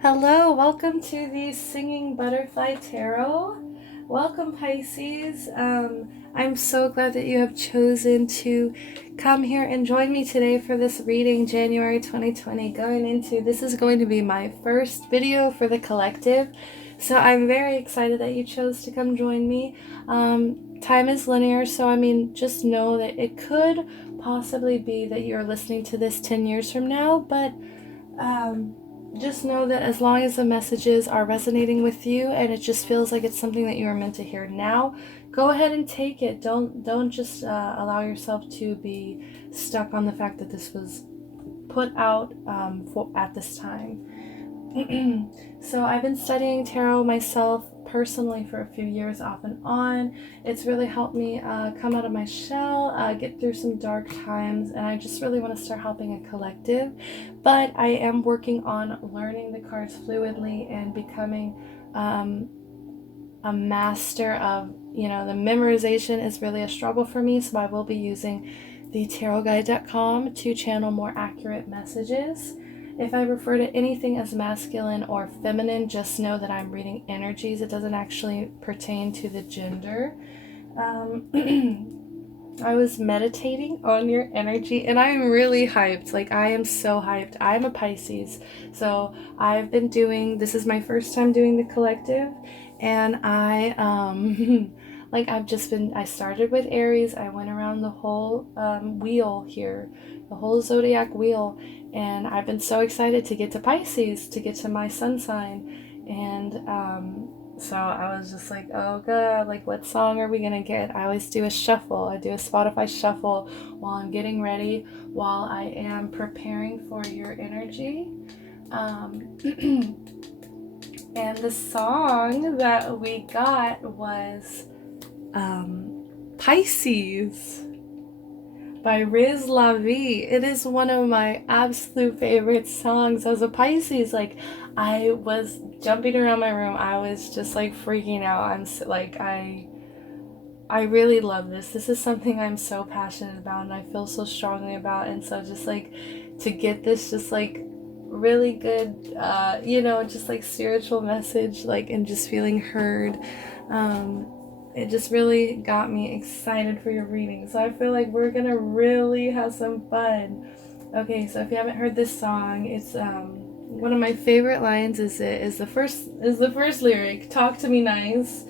Hello, welcome to the Singing Butterfly Tarot. Welcome, Pisces. I'm so glad that you have chosen to come here and join me today for this reading, January 2020. This is going to be my first video for the collective, so I'm very excited that you chose to come join me. Time is linear, so just know that it could possibly be that you're listening to this 10 years from now, but just know that as long as the messages are resonating with you and it just feels like it's something that you are meant to hear now, go ahead and take it. Don't just allow yourself to be stuck on the fact that this was put out at this time. So I've been studying tarot myself personally for a few years off and on. It's really helped me come out of my shell, get through some dark times, and I just really want to start helping a collective. But I am working on learning the cards fluidly and becoming a master of, the memorization is really a struggle for me, so I will be using the tarotguide.com to channel more accurate messages. If I refer to anything as masculine or feminine, just know that I'm reading energies. It doesn't actually pertain to the gender. I was meditating on your energy and I'm really hyped. I am so hyped. I'm a Pisces. So this is my first time doing the collective, and I started with Aries. I went around the whole wheel here, the whole zodiac wheel, and I've been so excited to get to Pisces, to get to my sun sign. And so I was just like, oh god, what song are we gonna get? I always do a shuffle. I do a Spotify shuffle while I'm getting ready, while I am preparing for your energy. And the song that we got was Pisces by Riz La Vie. It is one of my absolute favorite songs as a Pisces. I was jumping around my room. I was just freaking out. I really love this. This is something I'm so passionate about and I feel so strongly about. And so just to get this really good, spiritual message, and just feeling heard. It just really got me excited for your reading. So I feel like we're gonna really have some fun. Okay, so if you haven't heard this song, it's one of my favorite lines is the first lyric, talk to me nice.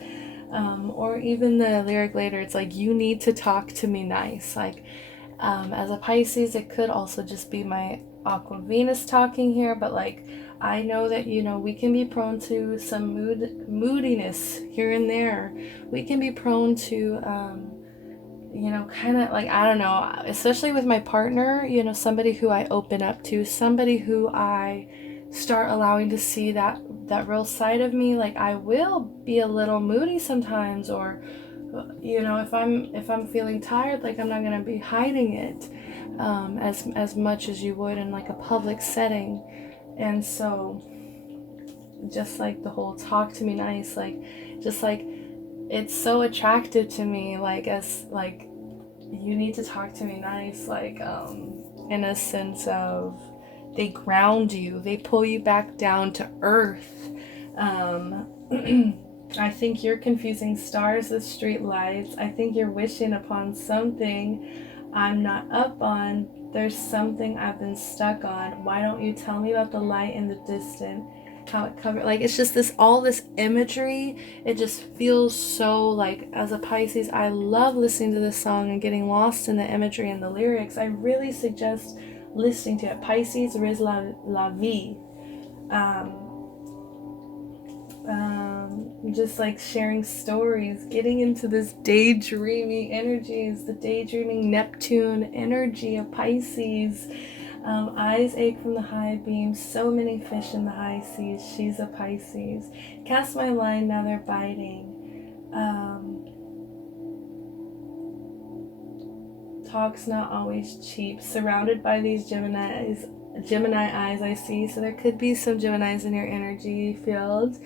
Or even the lyric later, it's you need to talk to me nice. As a Pisces, it could also just be my Aqua Venus talking here, but I know that we can be prone to some moodiness here and there. We can be prone to kind of I don't know, especially with my partner, somebody who I open up to, somebody who I start allowing to see that real side of me. I will be a little moody sometimes, or if I'm feeling tired, I'm not gonna be hiding it as much as you would in a public setting. And so just the whole talk to me nice, it's so attractive to me, as you need to talk to me nice, in a sense of they ground you, they pull you back down to earth. I think you're confusing stars with street lights. I think you're wishing upon something I'm not up on. There's something I've been stuck on. Why don't you tell me about the light in the distance? How it covered, it's just all this imagery. It just feels so as a Pisces, I love listening to this song and getting lost in the imagery and the lyrics. I really suggest listening to it. Pisces, Riz La Vie. Just sharing stories, getting into this daydreaming energies, the daydreaming Neptune energy of Pisces. Eyes ache from the high beams, so many fish in the high seas. She's a Pisces. Cast my line, now they're biting. Talk's not always cheap. Surrounded by these Gemini eyes I see, so there could be some Geminis in your energy field.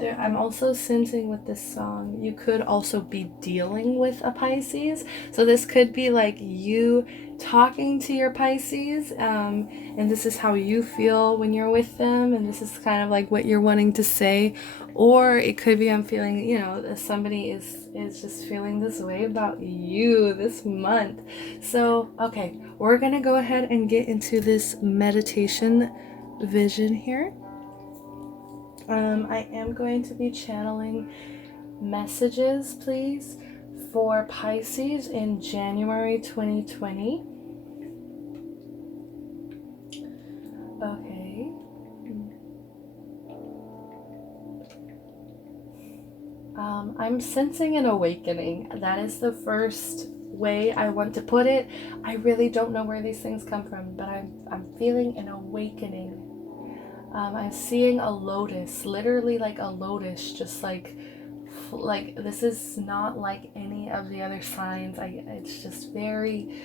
I'm also sensing with this song, you could also be dealing with a Pisces. So this could be like you talking to your Pisces, and this is how you feel when you're with them, and this is kind of like what you're wanting to say. Or it could be I'm feeling, somebody is just feeling this way about you this month. So, okay, we're gonna go ahead and get into this meditation vision here. I am going to be channeling messages, please, for Pisces in January 2020. Okay. I'm sensing an awakening. That is the first way I want to put it. I really don't know where these things come from, but I'm feeling an awakening. I'm seeing a lotus, literally like a lotus, just like this is not like any of the other signs. It's just very,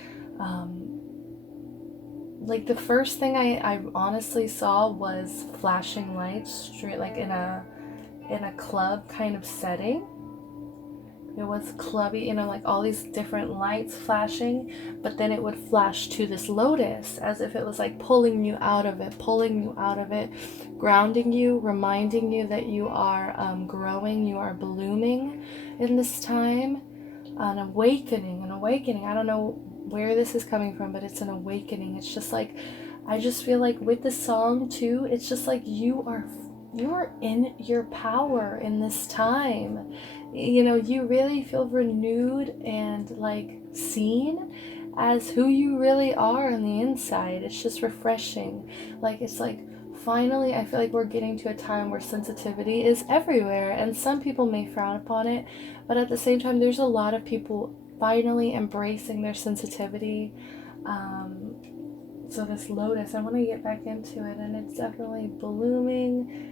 like the first thing I honestly saw was flashing lights straight like in a club kind of setting. It was clubby, like all these different lights flashing, but then it would flash to this lotus as if it was like pulling you out of it, grounding you, reminding you that you are growing, you are blooming in this time. An awakening. I don't know where this is coming from, but it's an awakening. It's just like, I just feel like with the song too, it's just like you are in your power in this time. You really feel renewed and like seen as who you really are on the inside. It's just refreshing. It's like finally I feel like we're getting to a time where sensitivity is everywhere, and some people may frown upon it, but at the same time there's a lot of people finally embracing their sensitivity. So this lotus, I want to get back into it, and it's definitely blooming.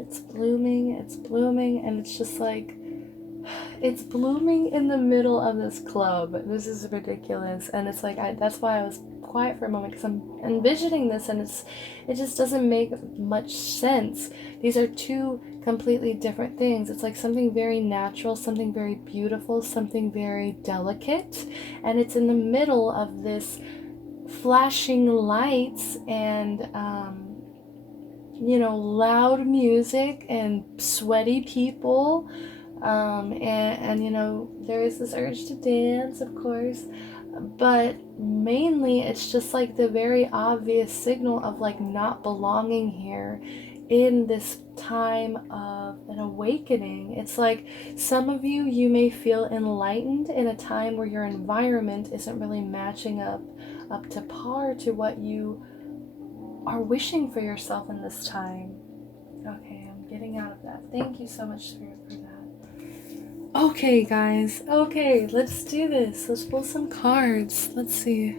It's blooming, and it's just like, it's blooming in the middle of this club. This is ridiculous, and it's like, that's why I was quiet for a moment, because I'm envisioning this, and it just doesn't make much sense. These are two completely different things. It's like something very natural, something very beautiful, something very delicate, and it's in the middle of this flashing lights and loud music and sweaty people, and there is this urge to dance, of course, but mainly it's just like the very obvious signal of like not belonging here in this time of an awakening. It's like some of you may feel enlightened in a time where your environment isn't really matching up to par to what you are wishing for yourself in this time. Okay, I'm getting out of that. Thank you so much, Spirit, for that. Okay, guys. Okay, let's do this. Let's pull some cards. Let's see.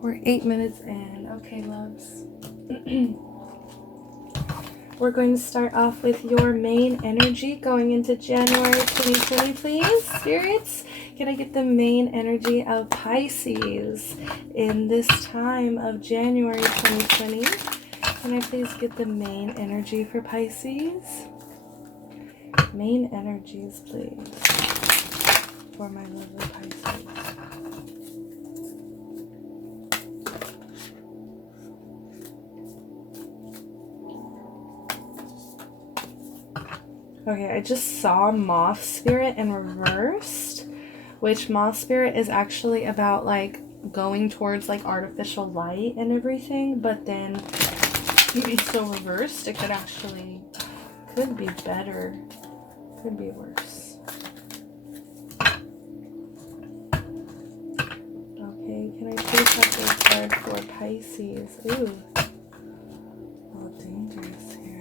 We're 8 minutes in. Okay, loves. We're going to start off with your main energy going into January 2020, please. Spirits, can I get the main energy of Pisces in this time of January 2020? Can I please get the main energy for Pisces? Main energies, please, for my lovely Pisces. Okay, I just saw Moth Spirit in reversed, which Moth Spirit is actually about like going towards like artificial light and everything, but then so reversed, it could be better, could be worse. Okay, can I please have a card for Pisces? Ooh, a little dangerous here.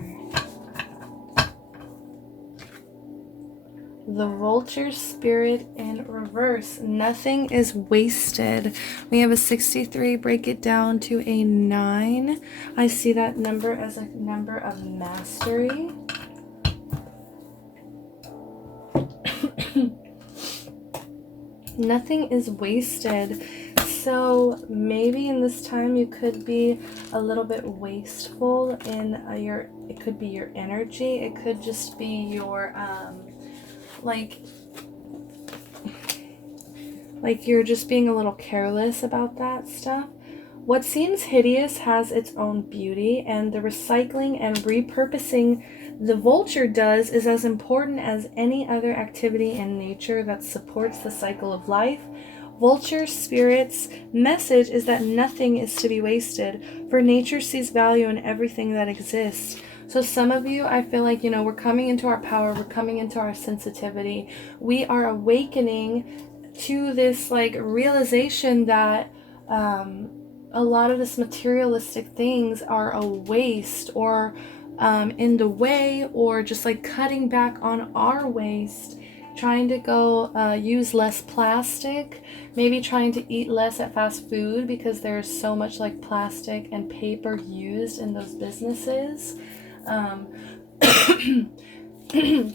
The Vulture Spirit in reverse. Nothing is wasted. We have a 63. Break it down to a 9. I see that number as a number of mastery. Nothing is wasted. So maybe in this time you could be a little bit wasteful in it could be your energy. It could just be your, like you're just being a little careless about that stuff. What seems hideous has its own beauty, and the recycling and repurposing the vulture does is as important as any other activity in nature that supports the cycle of life. Vulture spirit's message is that nothing is to be wasted, for nature sees value in everything that exists. So some of you, I feel like, we're coming into our power, we're coming into our sensitivity. We are awakening to this realization that a lot of this materialistic things are a waste, or in the way, or just cutting back on our waste, trying to go use less plastic, maybe trying to eat less at fast food because there's so much plastic and paper used in those businesses.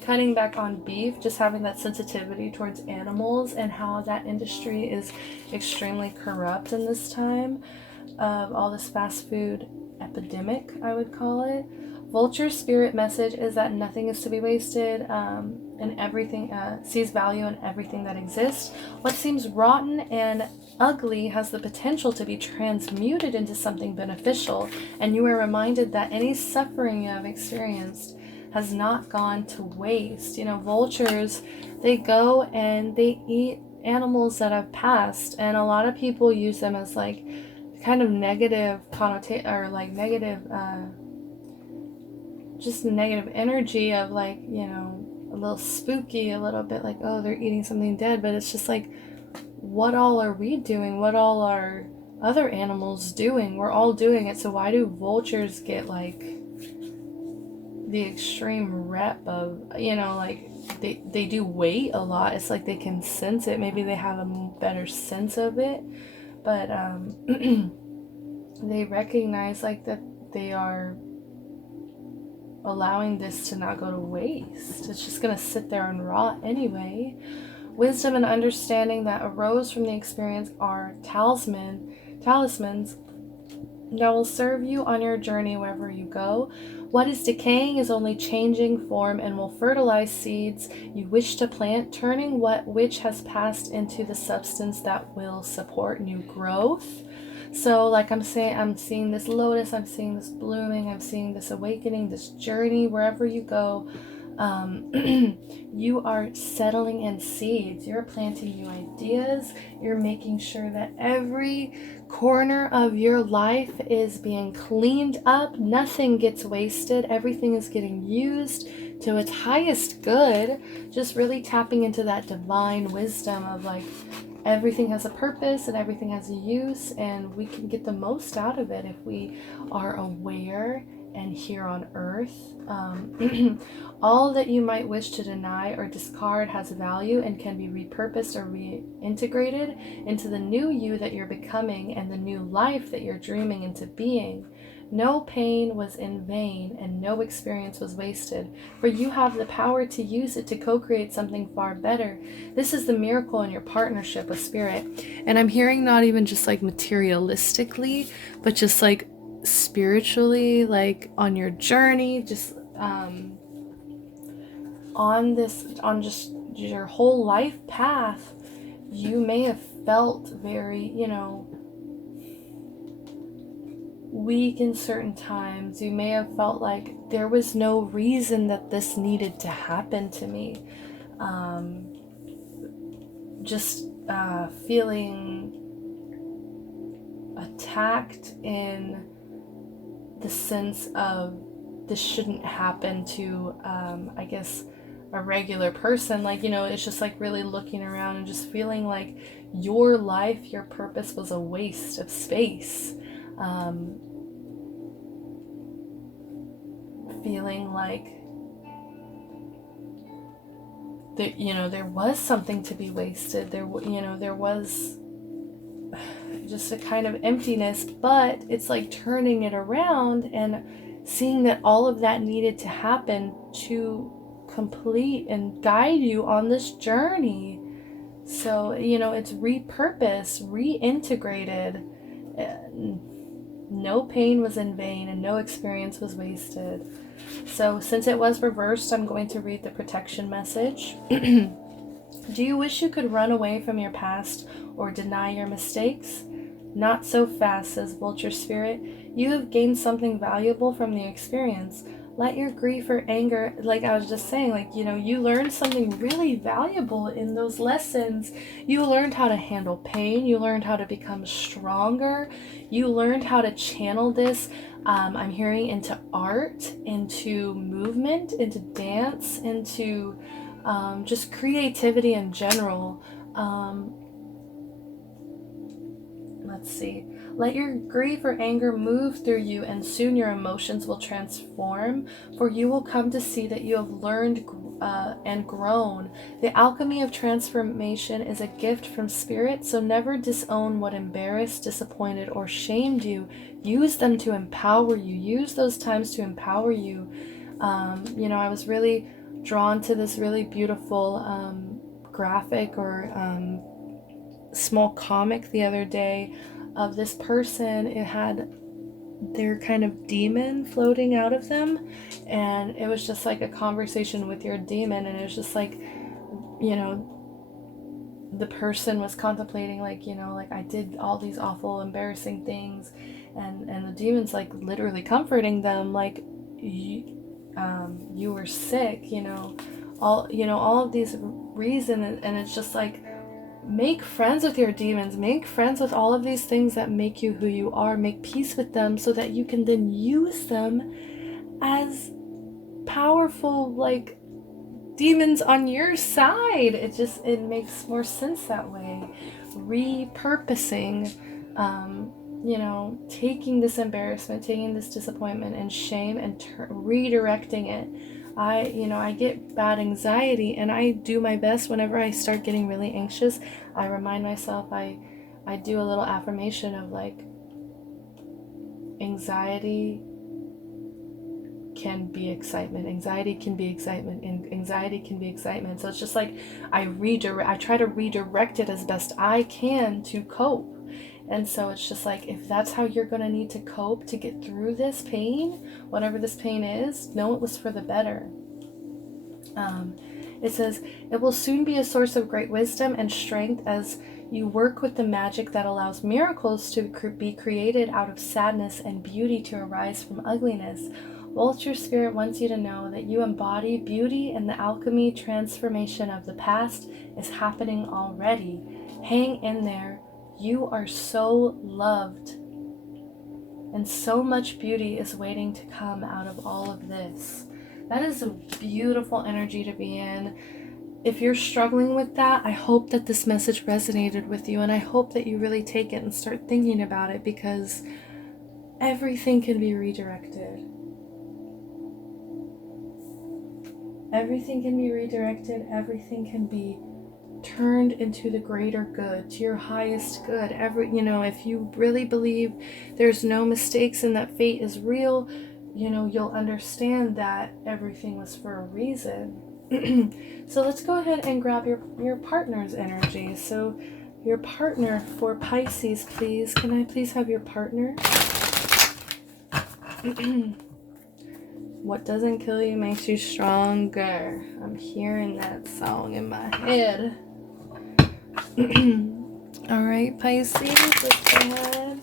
Cutting back on beef, just having that sensitivity towards animals and how that industry is extremely corrupt in this time of all this fast food epidemic, I would call it. Vulture spirit message is that nothing is to be wasted, and everything sees value in everything that exists. What seems rotten and ugly has the potential to be transmuted into something beneficial, and you are reminded that any suffering you have experienced has not gone to waste. Vultures, they go and they eat animals that have passed, and a lot of people use them as kind of negative connotation, or negative just negative energy of a little spooky, a little bit oh, they're eating something dead. But it's just what all are we doing? What all are other animals doing? We're all doing it. So why do vultures get the extreme rep of, they do wait a lot. It's they can sense it. Maybe they have a better sense of it, but they recognize that they are allowing this to not go to waste. It's just going to sit there and rot anyway. Wisdom and understanding that arose from the experience are talismans that will serve you on your journey wherever you go. What is decaying is only changing form and will fertilize seeds you wish to plant, turning which has passed into the substance that will support new growth. So I'm seeing this lotus, I'm seeing this blooming, I'm seeing this awakening, this journey, wherever you go. You are settling in seeds. You're planting new ideas. You're making sure that every corner of your life is being cleaned up. Nothing gets wasted. Everything is getting used to its highest good. Just really tapping into that divine wisdom of everything has a purpose and everything has a use, and we can get the most out of it if we are aware and here on earth. All that you might wish to deny or discard has value and can be repurposed or reintegrated into the new you that you're becoming and the new life that you're dreaming into being. No pain was in vain and no experience was wasted, for you have the power to use it to co-create something far better. This is the miracle in your partnership with Spirit. And I'm hearing not even just materialistically, but just spiritually, on your journey, just on just your whole life path. You may have felt very, weak in certain times. You may have felt there was no reason that this needed to happen to me. Feeling attacked in the sense of this shouldn't happen to, I guess, a regular person. It's just really looking around and just feeling your life, your purpose was a waste of space. Feeling that, there was something to be wasted. There was just a kind of emptiness, but it's turning it around and seeing that all of that needed to happen to complete and guide you on this journey. So, it's repurposed, reintegrated. No pain was in vain and no experience was wasted. So, since it was reversed, I'm going to read the protection message. Do you wish you could run away from your past or deny your mistakes? Not so fast, says Vulture Spirit. You have gained something valuable from the experience. Let your grief or anger, like I was just saying, you learned something really valuable in those lessons. You learned how to handle pain. You learned how to become stronger. You learned how to channel this. I'm hearing into art, into movement, into dance, into just creativity in general. Let's see. Let your grief or anger move through you, and soon your emotions will transform, for you will come to see that you have learned and grown. The alchemy of transformation is a gift from Spirit, so never disown what embarrassed, disappointed, or shamed you. Use them to empower you. Use those times to empower you. I was really drawn to this really beautiful graphic or small comic the other day of this person. It had their kind of demon floating out of them, and it was just like a conversation with your demon, and it was just like, the person was contemplating, like, I did all these awful embarrassing things, and the demon's like literally comforting them, like, you were sick, all of these reasons. And it's just like, make friends with your demons, make friends with all of these things that make you who you are, make peace with them so that you can then use them as powerful, like, demons on your side. It makes more sense that way. Repurposing, taking this embarrassment, taking this disappointment and shame and redirecting it. I get bad anxiety, and I do my best whenever I start getting really anxious. I remind myself, I do a little affirmation of like, anxiety can be excitement. Anxiety can be excitement, and anxiety can be excitement. So it's just like, I try to redirect it as best I can to cope. And so it's just like, if that's how you're going to need to cope to get through this pain, whatever this pain is, know it was for the better. It says, it will soon be a source of great wisdom and strength as you work with the magic that allows miracles to be created out of sadness and beauty to arise from ugliness. Vulture Spirit wants you to know that you embody beauty, and the alchemy transformation of the past is happening already. Hang in there. You are so loved, and so much beauty is waiting to come out of all of this. That is a beautiful energy to be in. If you're struggling with that, I hope that this message resonated with you, and I hope that you really take it and start thinking about it, because everything can be redirected. Everything can be redirected. Everything can be turned into the greater good, to your highest good. If you really believe there's no mistakes and that fate is real, you'll understand that everything was for a reason. So let's go ahead and grab your partner's energy. So your partner for Pisces, please. Can I please have your partner? What doesn't kill you makes you stronger. I'm hearing that song in my head. Alright, Pisces, let's go ahead.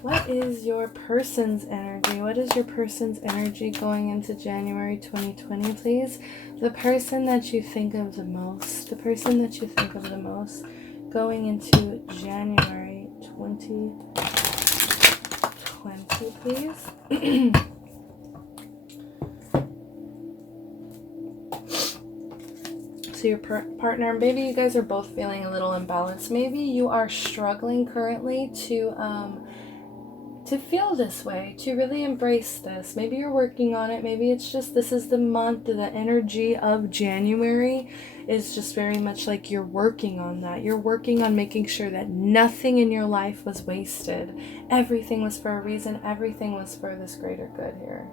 What is your person's energy? What is your person's energy going into January 2020, please? The person that you think of the most. The person that you think of the most going into January 2020, please. So your partner, maybe you guys are both feeling a little imbalanced. Maybe you are struggling currently to feel this way, to really embrace this. Maybe you're working on it. Maybe it's just, this is the month, the energy of January is just very much like you're working on that. You're working on making sure that nothing in your life was wasted. Everything was for a reason. Everything was for this greater good here.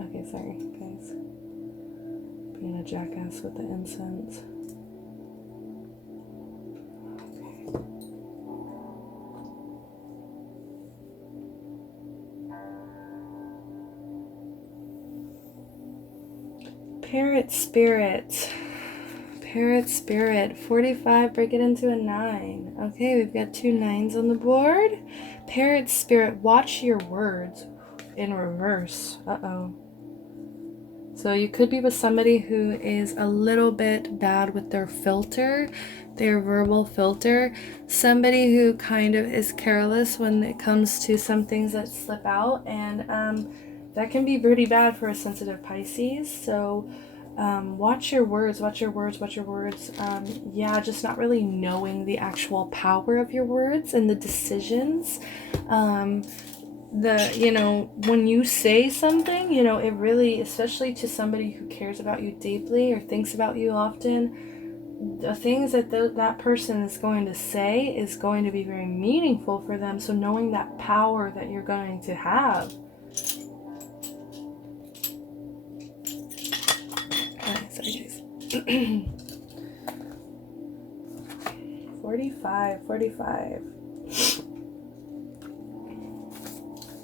Okay, sorry, guys. Being a jackass with the incense. Parrot spirit. Parrot spirit. 45, break it into a 9. Okay, we've got 2 9s on the board. Parrot spirit, watch your words. In reverse. Uh-oh. So you could be with somebody who is a little bit bad with their filter, their verbal filter. Somebody who kind of is careless when it comes to some things that slip out. And that can be pretty bad for a sensitive Pisces. So watch your words, watch your words, watch your words. Yeah, just not really knowing the actual power of your words and the decisions. When you say something, it really, especially to somebody who cares about you deeply or thinks about you often, the things that that person is going to say is going to be very meaningful for them. So knowing that power that you're going to have. Sorry guys. 45.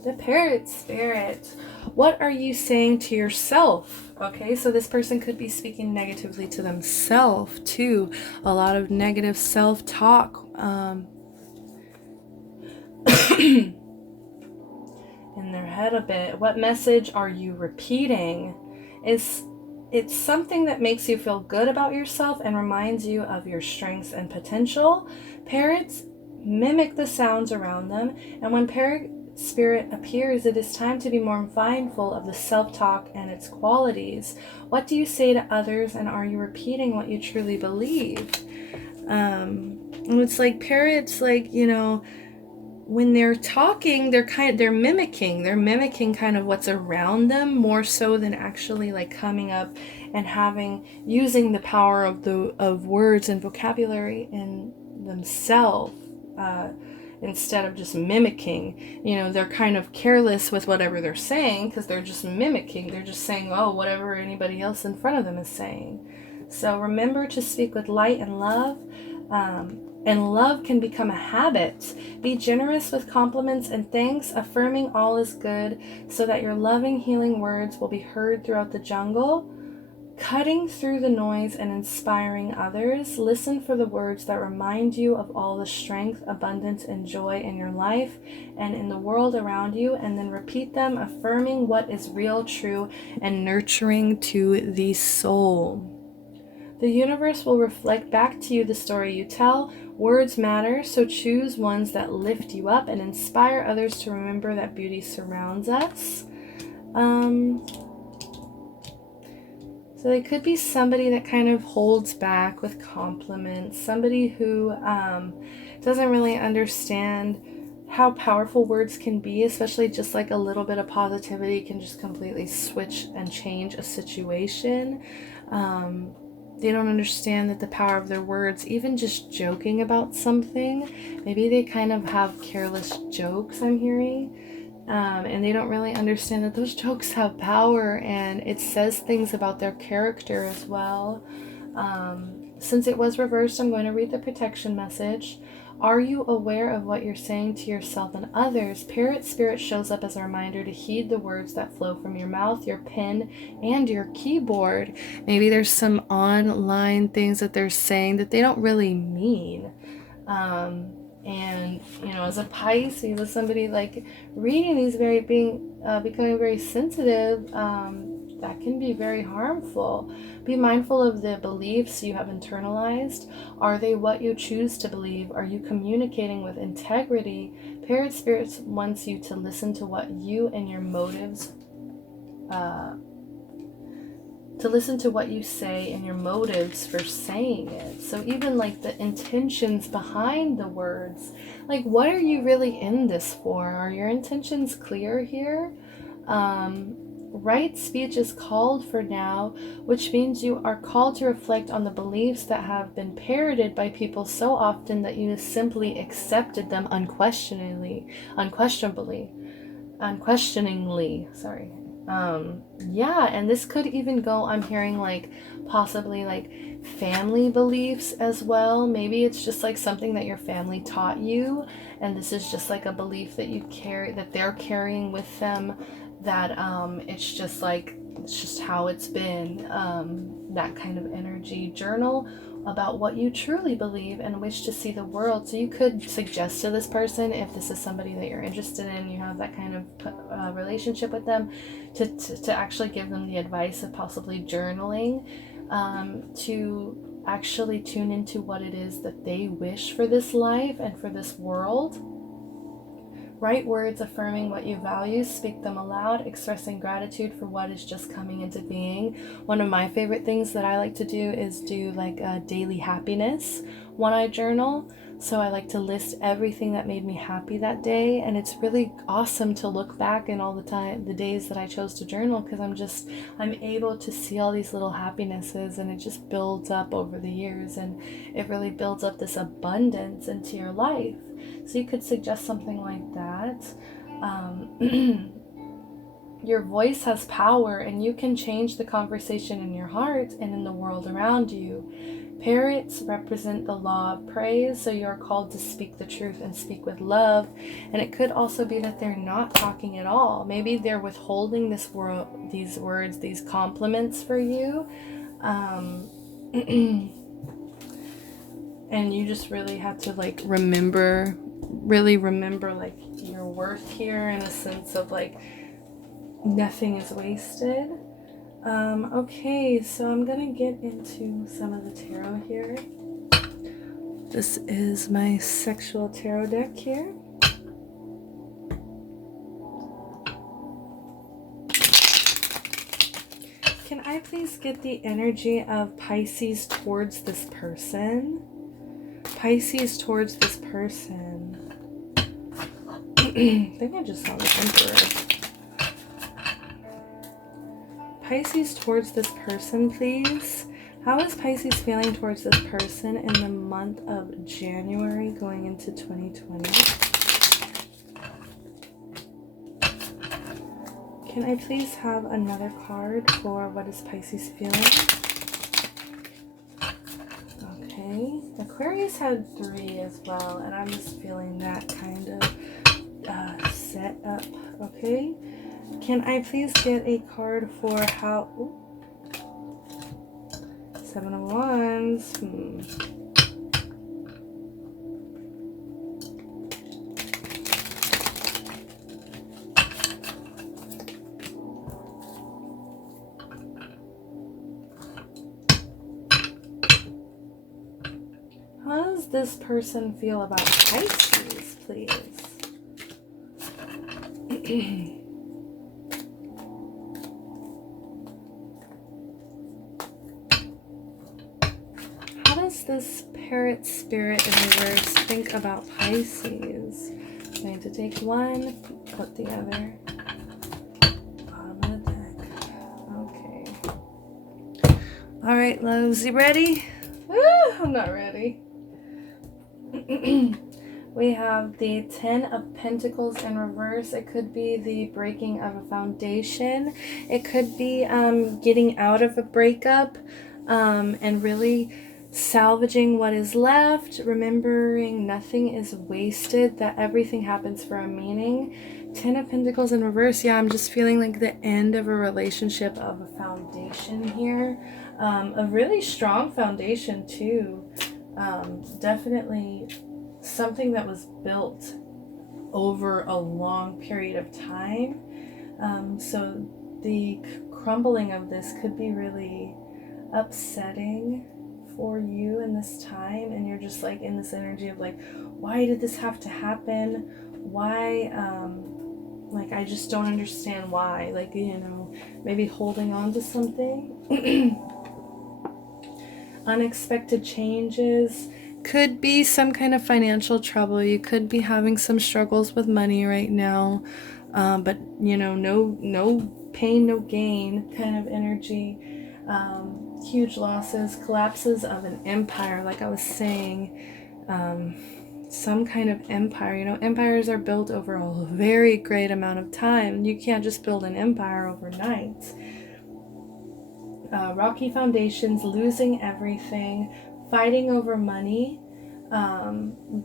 The parrot spirit. What are you saying to yourself? Okay, so this person could be speaking negatively to themselves too. A lot of negative self-talk. In their head a bit. What message are you repeating? It's something that makes you feel good about yourself and reminds you of your strengths and potential. Parrots mimic the sounds around them, and when parrot spirit appears, it is time to be more mindful of the self-talk and its qualities. What do you say to others, and are you repeating what you truly believe? And it's like parrots, when they're talking, they're mimicking kind of what's around them more so than actually coming up and using the power of words and vocabulary in themselves. Instead of just mimicking, they're kind of careless with whatever they're saying because they're just mimicking. They're just saying, whatever anybody else in front of them is saying. So remember to speak with light and love. And love can become a habit. Be generous with compliments and thanks, affirming all is good so that your loving, healing words will be heard throughout the jungle. Cutting through the noise and inspiring others, listen for the words that remind you of all the strength, abundance, and joy in your life and in the world around you, and then repeat them, affirming what is real, true, and nurturing to the soul. The universe will reflect back to you the story you tell. Words matter, so choose ones that lift you up and inspire others to remember that beauty surrounds us. So it could be somebody that kind of holds back with compliments, somebody who doesn't really understand how powerful words can be, especially just a little bit of positivity can just completely switch and change a situation. They don't understand that the power of their words, even just joking about something, maybe they kind of have careless jokes, I'm hearing. And they don't really understand that those jokes have power, and it says things about their character as well. Since it was reversed, I'm going to read the protection message. Are you aware of what you're saying to yourself and others? Parrot spirit shows up as a reminder to heed the words that flow from your mouth, your pen, and your keyboard. Maybe there's some online things that they're saying that they don't really mean. And as a Pisces, with somebody reading these becoming very sensitive, that can be very harmful. Be mindful of the beliefs you have internalized. Are they what you choose to believe? Are you communicating with integrity? Parrot spirits wants you to listen to what you and your motives to listen to what you say and your motives for saying it. So even the intentions behind the words, what are you really in this for? Are your intentions clear here? Right speech is called for now, which means you are called to reflect on the beliefs that have been parroted by people so often that you simply accepted them unquestioningly. Sorry. Yeah, and this could even go, I'm hearing like possibly like family beliefs as well. Maybe it's just like something that your family taught you, and this is just like a belief that you carry, that they're carrying with them, that it's just like, it's just how it's been. That kind of energy. Journal about what you truly believe and wish to see the world. So you could suggest to this person, if this is somebody that you're interested in, you have that kind of relationship with them, to actually give them the advice of possibly journaling, to actually tune into what it is that they wish for this life and for this world. Write words affirming what you value, speak them aloud, expressing gratitude for what is just coming into being. One of my favorite things that I like to do is do like a daily happiness when I journal. So I like to list everything that made me happy that day, and it's really awesome to look back in all the days that I chose to journal, because I'm able to see all these little happinesses, and it just builds up over the years, and it really builds up this abundance into your life. So you could suggest something like that. Your voice has power, and you can change the conversation in your heart and in the world around you. Parrots represent the law of praise, so you're called to speak the truth and speak with love. And it could also be that they're not talking at all. Maybe they're withholding these words, these compliments for you. And you just really have to like really remember like your worth here, in a sense of like nothing is wasted. Okay, so I'm gonna get into some of the tarot here. This is my sexual tarot deck here. Can I please get the energy of Pisces towards this person? Pisces towards this person. I think I just saw the Emperor. Pisces towards this person, please. How is Pisces feeling towards this person in the month of January going into 2020? Can I please have another card for what is Pisces feeling? Okay. Aquarius had 3 as well, and I'm just feeling that kind of set up. Okay. Can I please get a card for how... Ooh, 7 of Wands. How does this person feel about Pisces, please? How does this parrot spirit in reverse think about Pisces? I'm going to take one, put the other bottom of the deck. Okay. All right, loves, you ready? I'm not ready. We have the 10 of Pentacles in reverse. It could be the breaking of a foundation. It could be getting out of a breakup and really salvaging what is left, remembering nothing is wasted, that everything happens for a meaning. 10 of Pentacles in reverse. Yeah, I'm just feeling like the end of a relationship, of a foundation here. A really strong foundation too. Definitely something that was built over a long period of time. So the crumbling of this could be really upsetting for you in this time, and you're just like in this energy of like, why did this have to happen? Why, like, I just don't understand why, like, you know, maybe holding on to something. Unexpected changes. Could be some kind of financial trouble. You could be having some struggles with money right now, but you know, no pain, no gain kind of energy. Huge losses, collapses of an empire, like I was saying. some kind of empire. You know, empires are built over a very great amount of time. You can't just build an empire overnight. Rocky foundations, losing everything, fighting over money,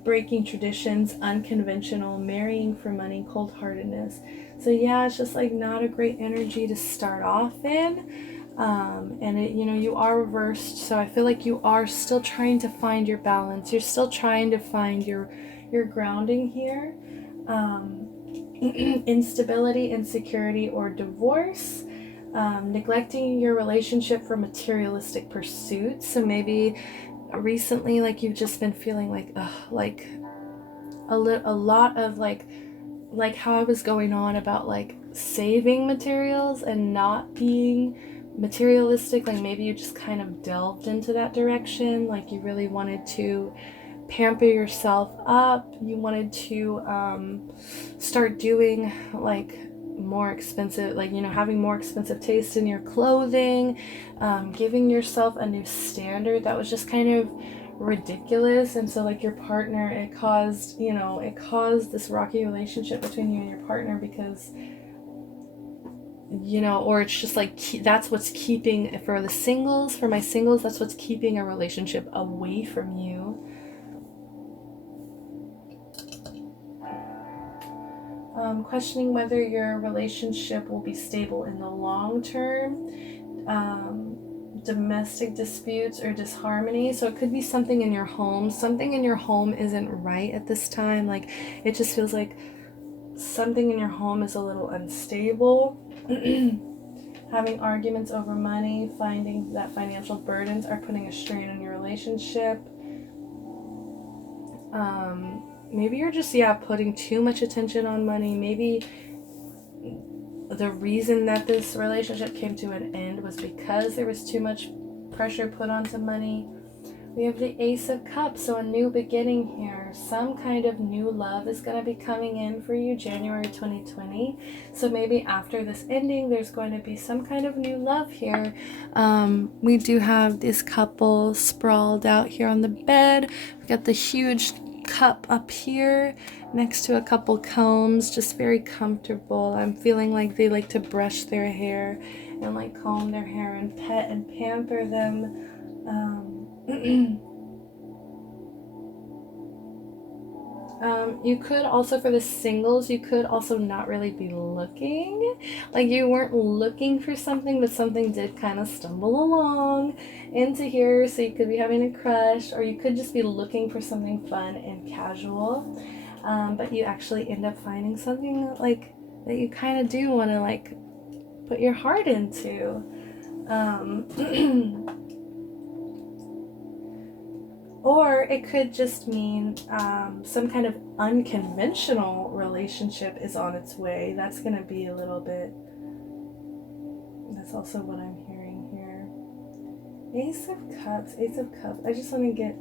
breaking traditions, unconventional, marrying for money, cold-heartedness. So yeah, it's just like not a great energy to start off in. And it, you know, you are reversed, so I feel like you are still trying to find your balance. You're still trying to find your grounding here. Instability, insecurity, or divorce. Neglecting your relationship for materialistic pursuits. So maybe recently, like, you've just been feeling like a lot of like how I was going on about like saving materials and not being materialistic. Like maybe you just kind of delved into that direction. Like you really wanted to pamper yourself up. You wanted to start doing like more expensive, like, you know, having more expensive taste in your clothing, giving yourself a new standard that was just kind of ridiculous. And so like your partner, it caused this rocky relationship between you and your partner, because, you know, or it's just like that's what's keeping, for the singles, for my singles, that's what's keeping a relationship away from you. Questioning whether your relationship will be stable in the long term. Domestic disputes or disharmony. So it could be something in your home. Something in your home isn't right at this time. Like it just feels like something in your home is a little unstable. Having arguments over money, finding that financial burdens are putting a strain on your relationship. Maybe you're just, putting too much attention on money. Maybe the reason that this relationship came to an end was because there was too much pressure put onto money. We have the Ace of Cups, so a new beginning here. Some kind of new love is going to be coming in for you January 2020. So maybe after this ending, there's going to be some kind of new love here. We do have this couple sprawled out here on the bed. We got the huge cup up here next to a couple combs, just very comfortable. I'm feeling like they like to brush their hair and like comb their hair and pet and pamper them. You could also, for the singles, you could also not really be looking. Like you weren't looking for something, but something did kind of stumble along into here. So you could be having a crush, or you could just be looking for something fun and casual. But you actually end up finding something like that you kind of do want to like put your heart into. Or it could just mean some kind of unconventional relationship is on its way. That's going to be a little bit... That's also what I'm hearing here. Ace of Cups, Ace of Cups. I just want to get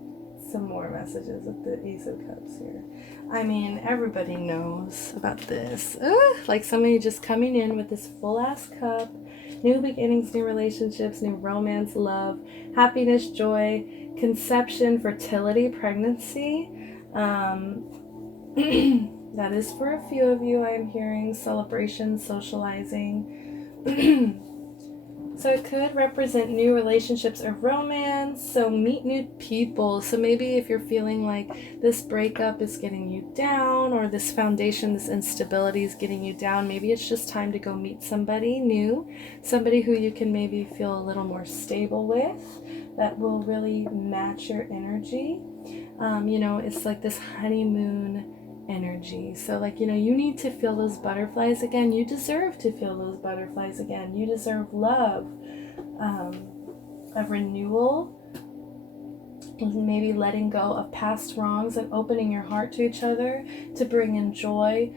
some more messages with the Ace of Cups here. I mean, everybody knows about this. Like somebody just coming in with this full-ass cup. New beginnings, new relationships, new romance, love, happiness, joy, conception, fertility, pregnancy. That is for a few of you. I am hearing celebration, socializing. So it could represent new relationships or romance. So meet new people. So maybe if you're feeling like this breakup is getting you down, or this foundation, this instability is getting you down, maybe it's just time to go meet somebody new, somebody who you can maybe feel a little more stable with, that will really match your energy. It's like this honeymoon energy. So like, you need to feel those butterflies again. You deserve to feel those butterflies again. You deserve love, a renewal, maybe letting go of past wrongs and opening your heart to each other to bring in joy,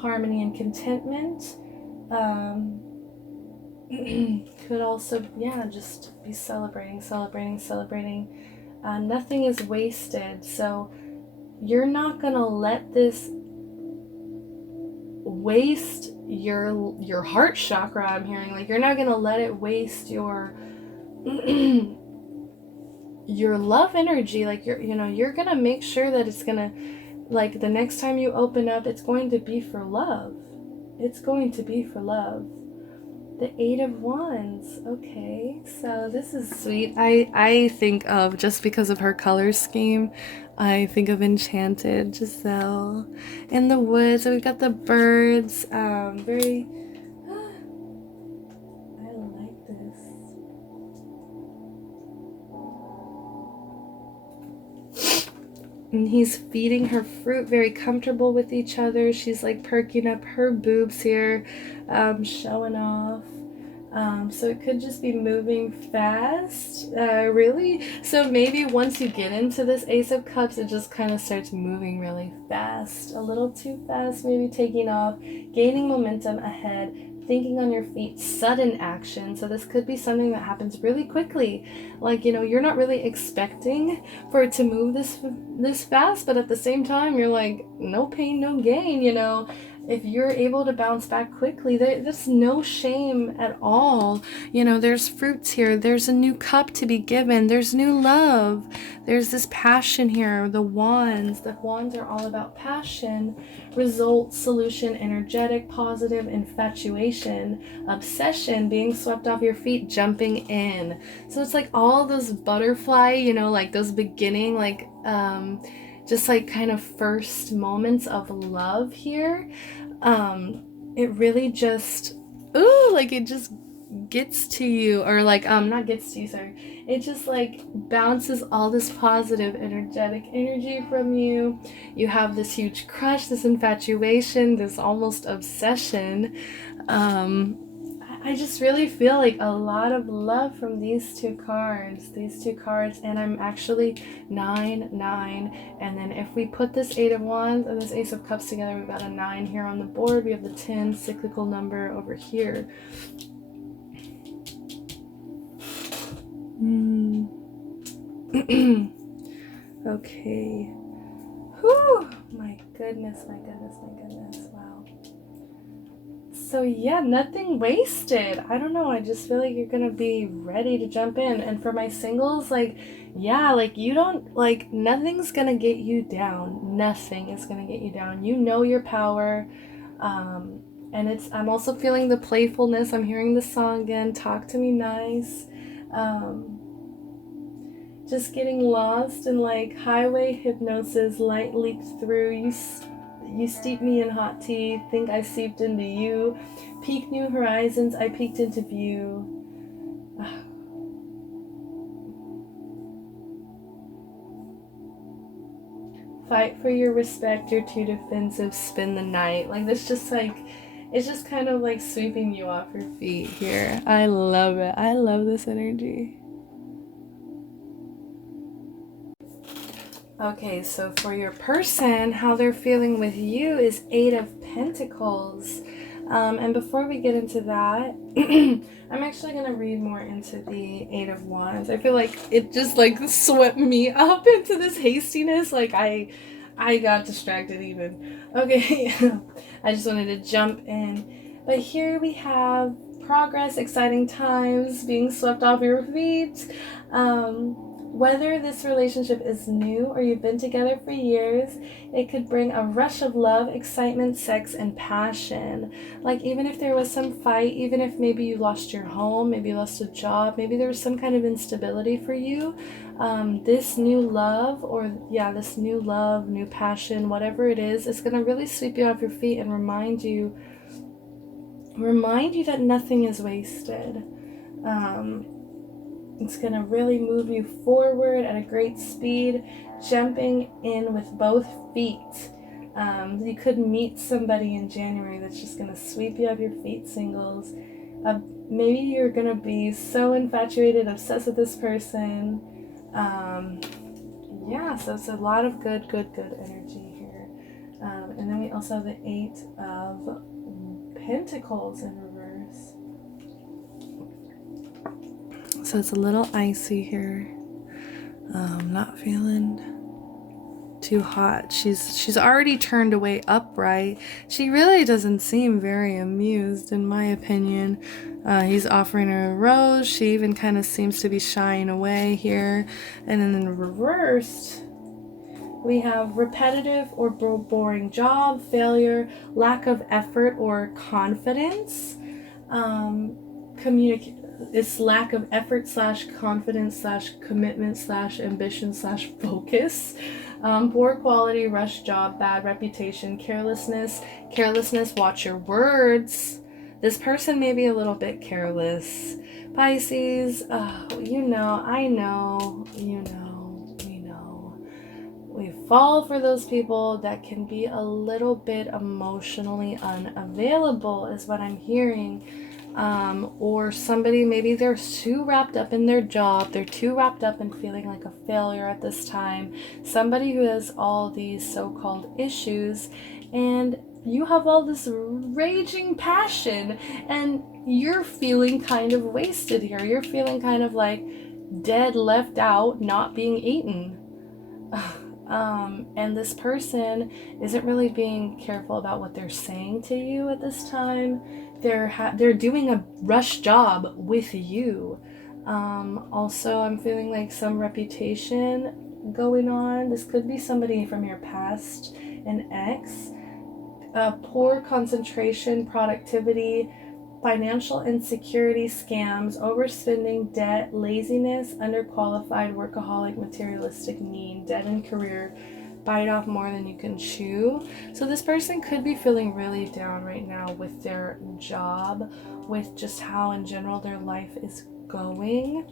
harmony, and contentment. Could also, just be celebrating. Nothing is wasted. So you're not gonna let this waste your heart chakra. I'm hearing like you're not gonna let it waste your your love energy. Like you're gonna make sure that it's gonna Like the next time you open up, it's going to be for love. It's going to be for love. The Eight of Wands. Okay, so this is sweet. I think of, just because of her color scheme, I think of Enchanted, Giselle, in the woods. So we've got the birds. Very. I like this. And he's feeding her fruit, very comfortable with each other. She's like perking up her boobs here, showing off. So it could just be moving fast, really. So maybe once you get into this Ace of Cups, it just kind of starts moving really fast, a little too fast, maybe taking off, gaining momentum ahead, thinking on your feet, sudden action. So this could be something that happens really quickly. Like, you know, you're not really expecting for it to move this fast, but at the same time, you're like, no pain, no gain, you know. If you're able to bounce back quickly, there's no shame at all. You know, there's fruits here. There's a new cup to be given. There's new love. There's this passion here. The wands. The wands are all about passion, result, solution, energetic, positive, infatuation, obsession, being swept off your feet, jumping in. So it's like all those butterfly, you know, like those beginning, like, just like kind of first moments of love here. It really just, ooh, like it just gets to you, or like, not gets to you, sorry. It just like bounces all this positive, energetic energy from you. You have this huge crush, this infatuation, this almost obsession. I just really feel like a lot of love from these two cards, and I'm actually 9, and then if we put this Eight of Wands and this Ace of Cups together, we've got a 9 here on the board. We have the 10 cyclical number over here. Okay. Whew! My goodness. Wow. So yeah, nothing wasted. I don't know, I just feel like you're gonna be ready to jump in. And for my singles, like, yeah, like you don't, like, nothing's gonna get you down. Nothing is gonna get you down. You know your power. And I'm also feeling the playfulness. I'm hearing the song again, Talk to Me Nice. Just getting lost in like highway hypnosis, light leaks through. You steep me in hot tea, think I seeped into you. Peak new horizons, I peeked into view. Fight for your respect, you're too defensive, spend the night. Like this just like, it's just kind of like sweeping you off your feet here. I love it. I love this energy. Okay, so for your person, how they're feeling with you is Eight of Pentacles. And before we get into that, I'm actually going to read more into the Eight of Wands. I feel like it just like swept me up into this hastiness. Like I got distracted even. Okay, I just wanted to jump in. But here we have progress, exciting times, being swept off your feet. Whether this relationship is new or you've been together for years, it could bring a rush of love, excitement, sex, and passion. Like even if there was some fight, even if maybe you lost your home, maybe you lost a job, maybe there was some kind of instability for you, this new love, this new love, new passion, whatever it is going to really sweep you off your feet and remind you that nothing is wasted. It's going to really move you forward at a great speed, jumping in with both feet. You could meet somebody in January that's just going to sweep you off your feet, singles. Maybe you're going to be so infatuated, obsessed with this person. So it's a lot of good energy here. And then we also have the Eight of Pentacles in reverse. So it's a little icy here. Not feeling too hot. She's already turned away upright. She really doesn't seem very amused, in my opinion. He's offering her a rose. She even kind of seems to be shying away here. And then in reverse, We have repetitive or boring job, failure, lack of effort or confidence. It's lack of effort slash confidence slash commitment slash ambition slash focus. Poor quality, rush job, bad reputation, carelessness. Carelessness, watch your words. This person may be a little bit careless. Pisces, you know, I know, you know, we know. We fall for those people that can be a little bit emotionally unavailable, is what I'm hearing. Or somebody, maybe they're too wrapped up in their job, they're too wrapped up in feeling like a failure at this time. Somebody who has all these so-called issues, and you have all this raging passion, and you're feeling kind of wasted here. You're feeling kind of like dead, left out, not being eaten. And this person isn't really being careful about what they're saying to you at this time. They're doing a rush job with you. Also, I'm feeling like some reputation going on. This could be somebody from your past, an ex. Poor concentration, productivity, financial insecurity, scams, overspending, debt, laziness, underqualified, workaholic, materialistic need, dead in career, bite off more than you can chew. So this person could be feeling really down right now with their job, with just how in general their life is going.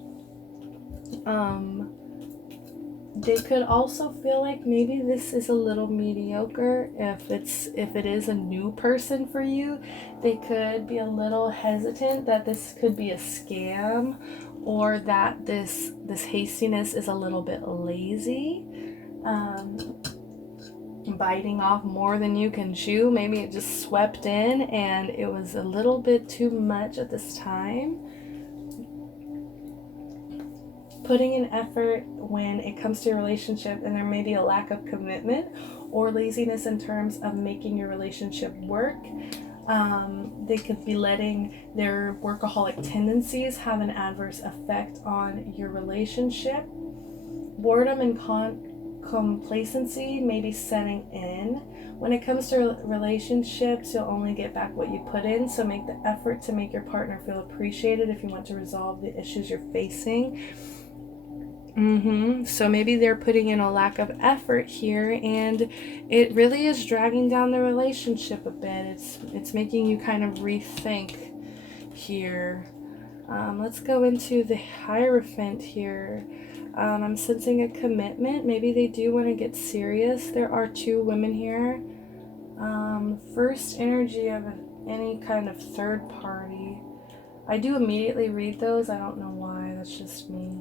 They could also feel like maybe this is a little mediocre. If it is a new person for you, they could be a little hesitant that this could be a scam, or that this hastiness is a little bit lazy. Biting off more than you can chew. Maybe it just swept in and it was a little bit too much at this time. Putting in effort when it comes to your relationship, and there may be a lack of commitment or laziness in terms of making your relationship work. They could be letting their workaholic tendencies have an adverse effect on your relationship. Boredom and complacency may be setting in. When it comes to relationships, you'll only get back what you put in, so make the effort to make your partner feel appreciated if you want to resolve the issues you're facing. So maybe they're putting in a lack of effort here, and it really is dragging down the relationship a bit. It's making you kind of rethink here. Let's go into the Hierophant here. I'm sensing a commitment. Maybe they do want to get serious. There are two women here. First energy of any kind of third party. I do immediately read those. I don't know why. That's just me.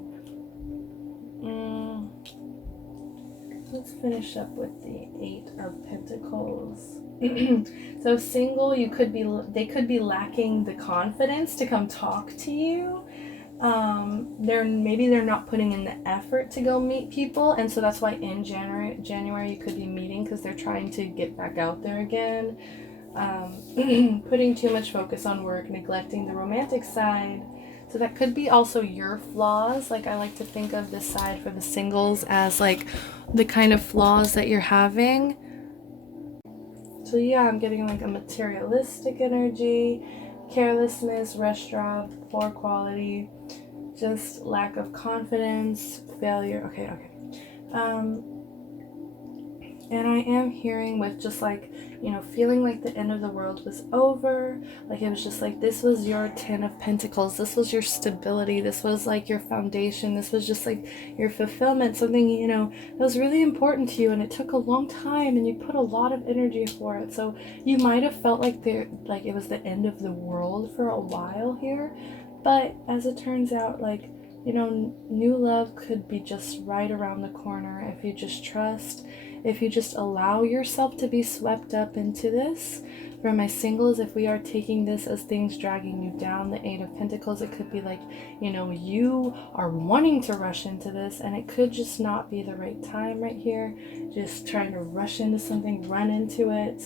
Let's finish up with the 8 of Pentacles. So single, they could be lacking the confidence to come talk to you. Maybe they're not putting in the effort to go meet people, and so that's why in January you could be meeting, because they're trying to get back out there again. Putting too much focus on work, neglecting the romantic side. So that could be also your flaws. Like, I like to think of this side for the singles as like the kind of flaws that you're having. So yeah, I'm getting like a materialistic energy, carelessness, rush job, poor quality, just lack of confidence, failure. Okay. And I am hearing with just like, feeling like the end of the world was over. Like, it was just like, this was your 10 of Pentacles. This was your stability. This was like your foundation. This was just like your fulfillment. Something, that was really important to you, and it took a long time, and you put a lot of energy for it. So you might have felt like it was the end of the world for a while here. But as it turns out, like, new love could be just right around the corner if you just trust. If you just allow yourself to be swept up into this. For my singles, if we are taking this as things dragging you down, the 8 of Pentacles, it could be like, you are wanting to rush into this, and it could just not be the right time right here. Just trying to rush into something, run into it.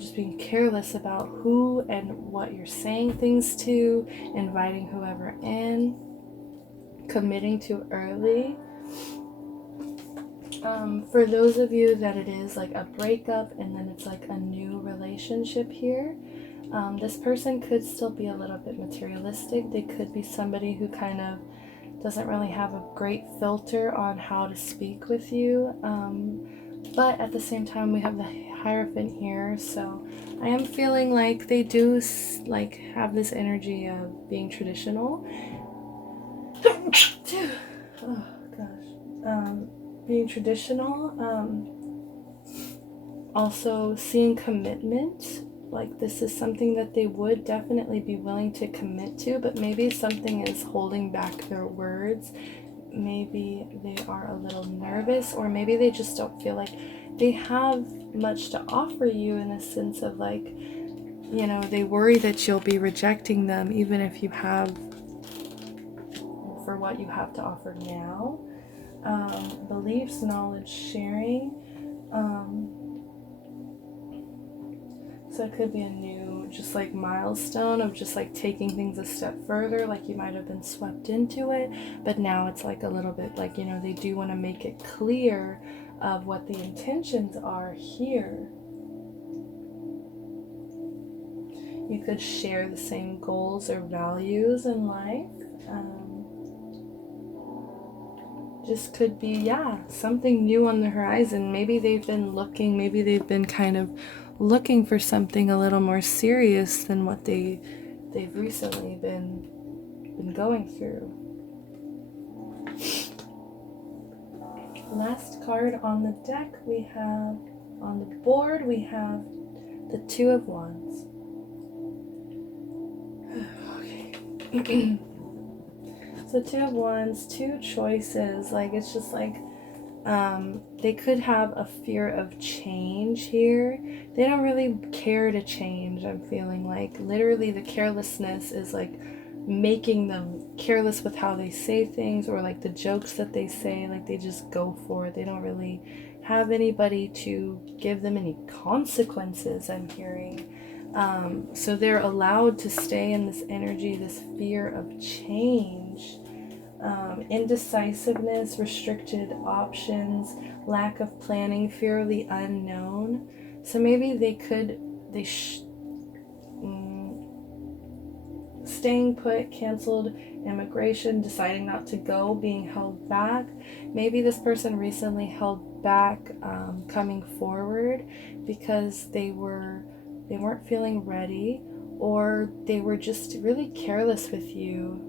Just being careless about who and what you're saying things to, inviting whoever in, committing too early. For those of you that it is like a breakup and then it's like a new relationship here, this person could still be a little bit materialistic. They could be somebody who kind of doesn't really have a great filter on how to speak with you. But at the same time, we have the Hierophant here, so I am feeling like they do like have this energy of being traditional. Oh gosh. Being traditional. Also seeing commitment. Like this is something that they would definitely be willing to commit to, but maybe something is holding back their words. Maybe they are a little nervous, or maybe they just don't feel like they have much to offer you, in the sense of like, you know, they worry that you'll be rejecting them even if you have for what you have to offer now. Beliefs, knowledge, sharing. So it could be a new just like milestone of just like taking things a step further, like you might have been swept into it, but now it's like a little bit like, you know, they do want to make it clear of what the intentions are here. You could share the same goals or values in life. Just could be, yeah, something new on the horizon. Maybe they've been looking, maybe they've been kind of looking for something a little more serious than what they've recently been going through. Last card on the deck we have, on the board we have the Two of Wands. Okay. So Two of Wands, two choices. Like it's just like they could have a fear of change here. They don't really care to change. I'm feeling like literally the carelessness is like making them careless with how they say things, or like the jokes that they say, like they just go for it. They don't really have anybody to give them any consequences, I'm hearing. So they're allowed to stay in this energy, this fear of change. Indecisiveness, restricted options, lack of planning, fear of the unknown. So maybe staying put, canceled immigration, deciding not to go, being held back. Maybe this person recently held back coming forward because they weren't feeling ready, or they were just really careless with you.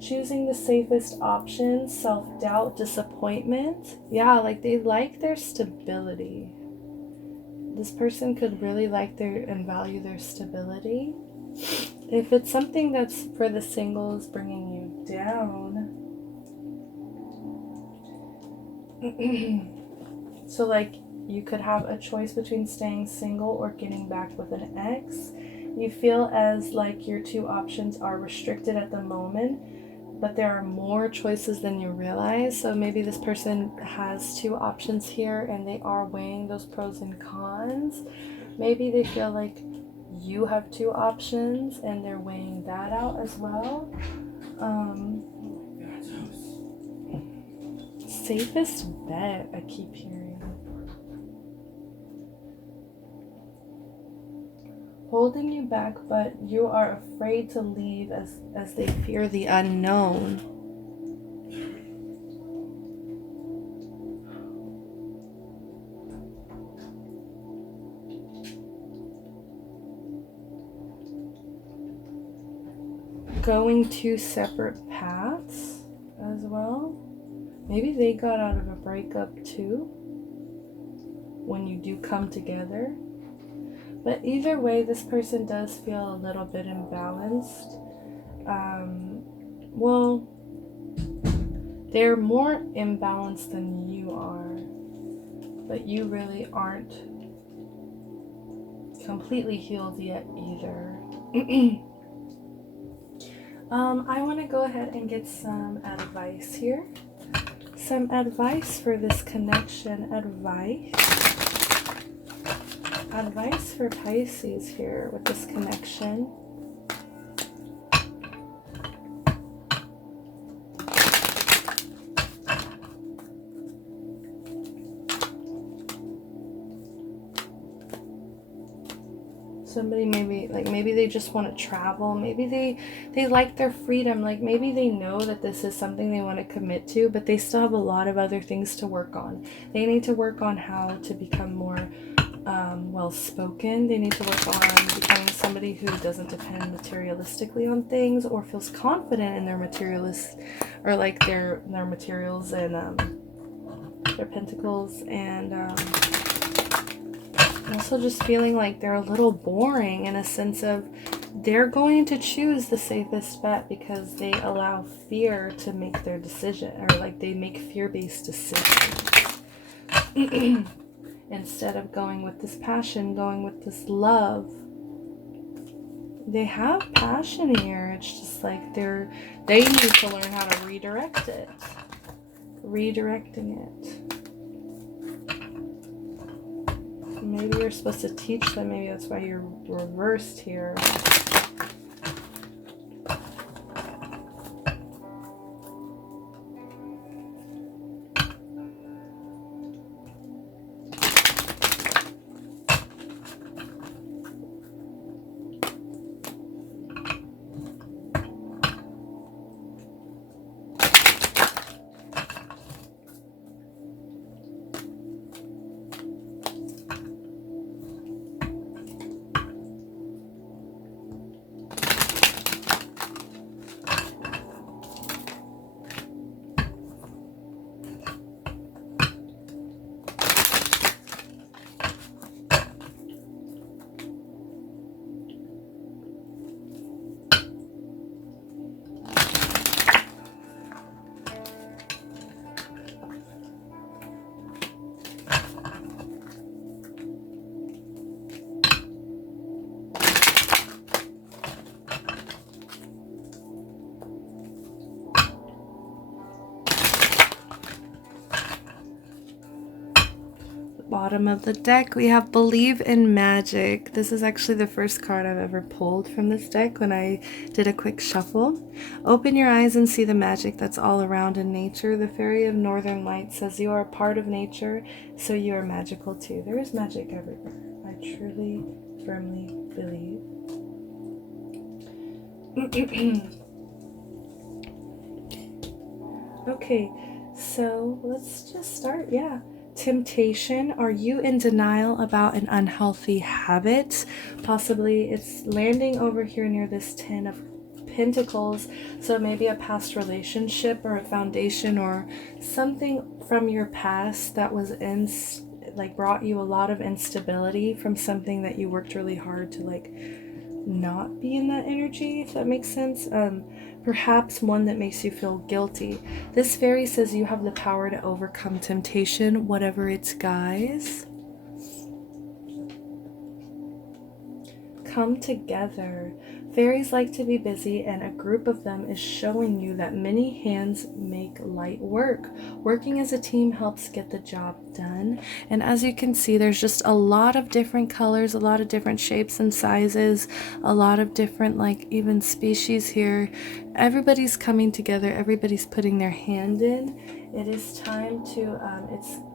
Choosing the safest option, self-doubt, disappointment. Yeah, like they like their stability. This person could really like and value their stability. If it's something that's for the singles bringing you down, so like you could have a choice between staying single or getting back with an ex. You feel as like your two options are restricted at the moment, but there are more choices than you realize. So maybe this person has two options here and they are weighing those pros and cons. Maybe they feel like you have two options and they're weighing that out as well. Safest bet, I keep hearing. Holding you back, but you are afraid to leave as they fear the unknown. Going two separate paths as well. Maybe they got out of a breakup too when you do come together. But either way, this person does feel a little bit imbalanced. Well, they're more imbalanced than you are, but you really aren't completely healed yet either. I want to go ahead and get some advice here. Some advice for this connection. Advice for Pisces here with this connection. somebody. Maybe they just want to travel. Maybe they like their freedom. Like maybe they know that this is something they want to commit to, but they still have a lot of other things to work on. They need to work on how to become more well-spoken. They need to work on becoming somebody who doesn't depend materialistically on things, or feels confident in their materialist, or like their materials and their pentacles, and also just feeling like they're a little boring, in a sense of they're going to choose the safest bet because they allow fear to make their decision, or like they make fear-based decisions. Instead of going with this passion, going with this love. They have passion here. It's just like they need to learn how to redirect it. Redirecting it. Maybe you're supposed to teach them. Maybe that's why you're reversed here. Bottom of the deck, we have Believe in Magic. This is actually the first card I've ever pulled from this deck when I did a quick shuffle. Open your eyes and see the magic that's all around in nature. The Fairy of Northern Light says you are a part of nature, so you are magical too. There is magic everywhere. I truly, firmly believe. Okay, so let's just start. Yeah. Temptation. Are you in denial about an unhealthy habit? Possibly it's landing over here near this 10 of Pentacles. So maybe a past relationship or a foundation or something from your past that was brought you a lot of instability from something that you worked really hard to not be in that energy, if that makes sense. Perhaps one that makes you feel guilty. This fairy says you have the power to overcome temptation, whatever its guise. Come together. Fairies like to be busy, and a group of them is showing you that many hands make light work. Working as a team helps get the job done. And as you can see, there's just a lot of different colors, a lot of different shapes and sizes, a lot of different even species here. Everybody's coming together, everybody's putting their hand in. It is time to,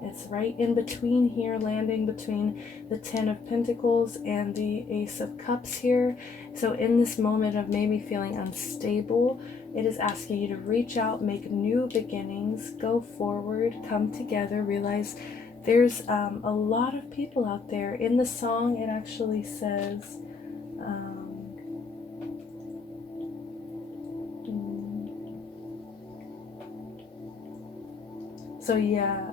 it's right in between here, landing between the 10 of Pentacles and the Ace of Cups here. So in this moment of maybe feeling unstable, it is asking you to reach out, make new beginnings, go forward, come together, realize there's a lot of people out there. In the song, it actually says, so yeah,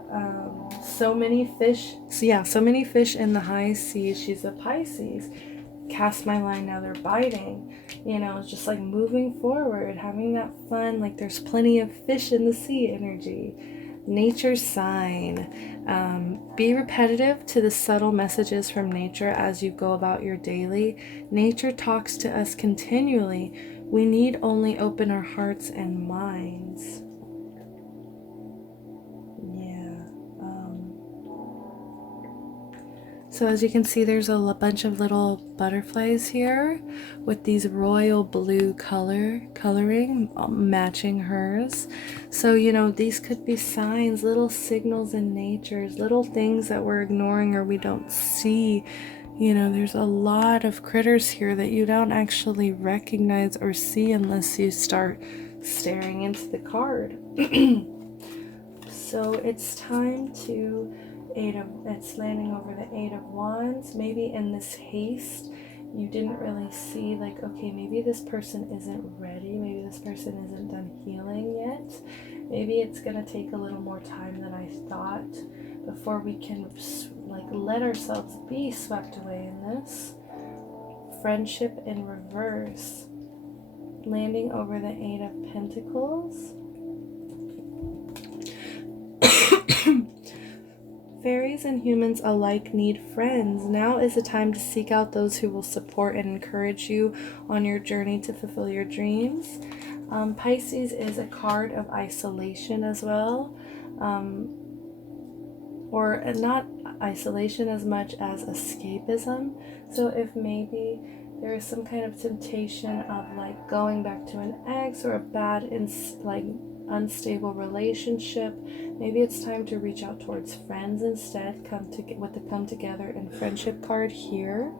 so many fish. So yeah, so many fish in the high seas. She's a Pisces. Cast my line, now they're biting. Just moving forward, having that fun. There's plenty of fish in the sea energy. Nature's sign. Be repetitive to the subtle messages from nature as you go about your daily. Nature talks to us continually. We need only open our hearts and minds. So as you can see, there's a bunch of little butterflies here with these royal blue coloring matching hers. So, these could be signs, little signals in nature, little things that we're ignoring or we don't see, You know, there's a lot of critters here that you don't actually recognize or see unless you start staring into the card. So it's time to it's landing over the Eight of Wands. Maybe in this haste, you didn't really see, like, okay, maybe this person isn't ready. Maybe this person isn't done healing yet. Maybe it's going to take a little more time than I thought before we can, like, let ourselves be swept away in this. Friendship in reverse. Landing over the Eight of Pentacles. Fairies and humans alike need friends. Now is the time to seek out those who will support and encourage you on your journey to fulfill your dreams. Pisces is a card of isolation as well. Or not isolation as much as escapism. So if maybe there is some kind of temptation of like going back to an ex or a bad unstable relationship, maybe it's time to reach out towards friends instead. With the come together and friendship card here,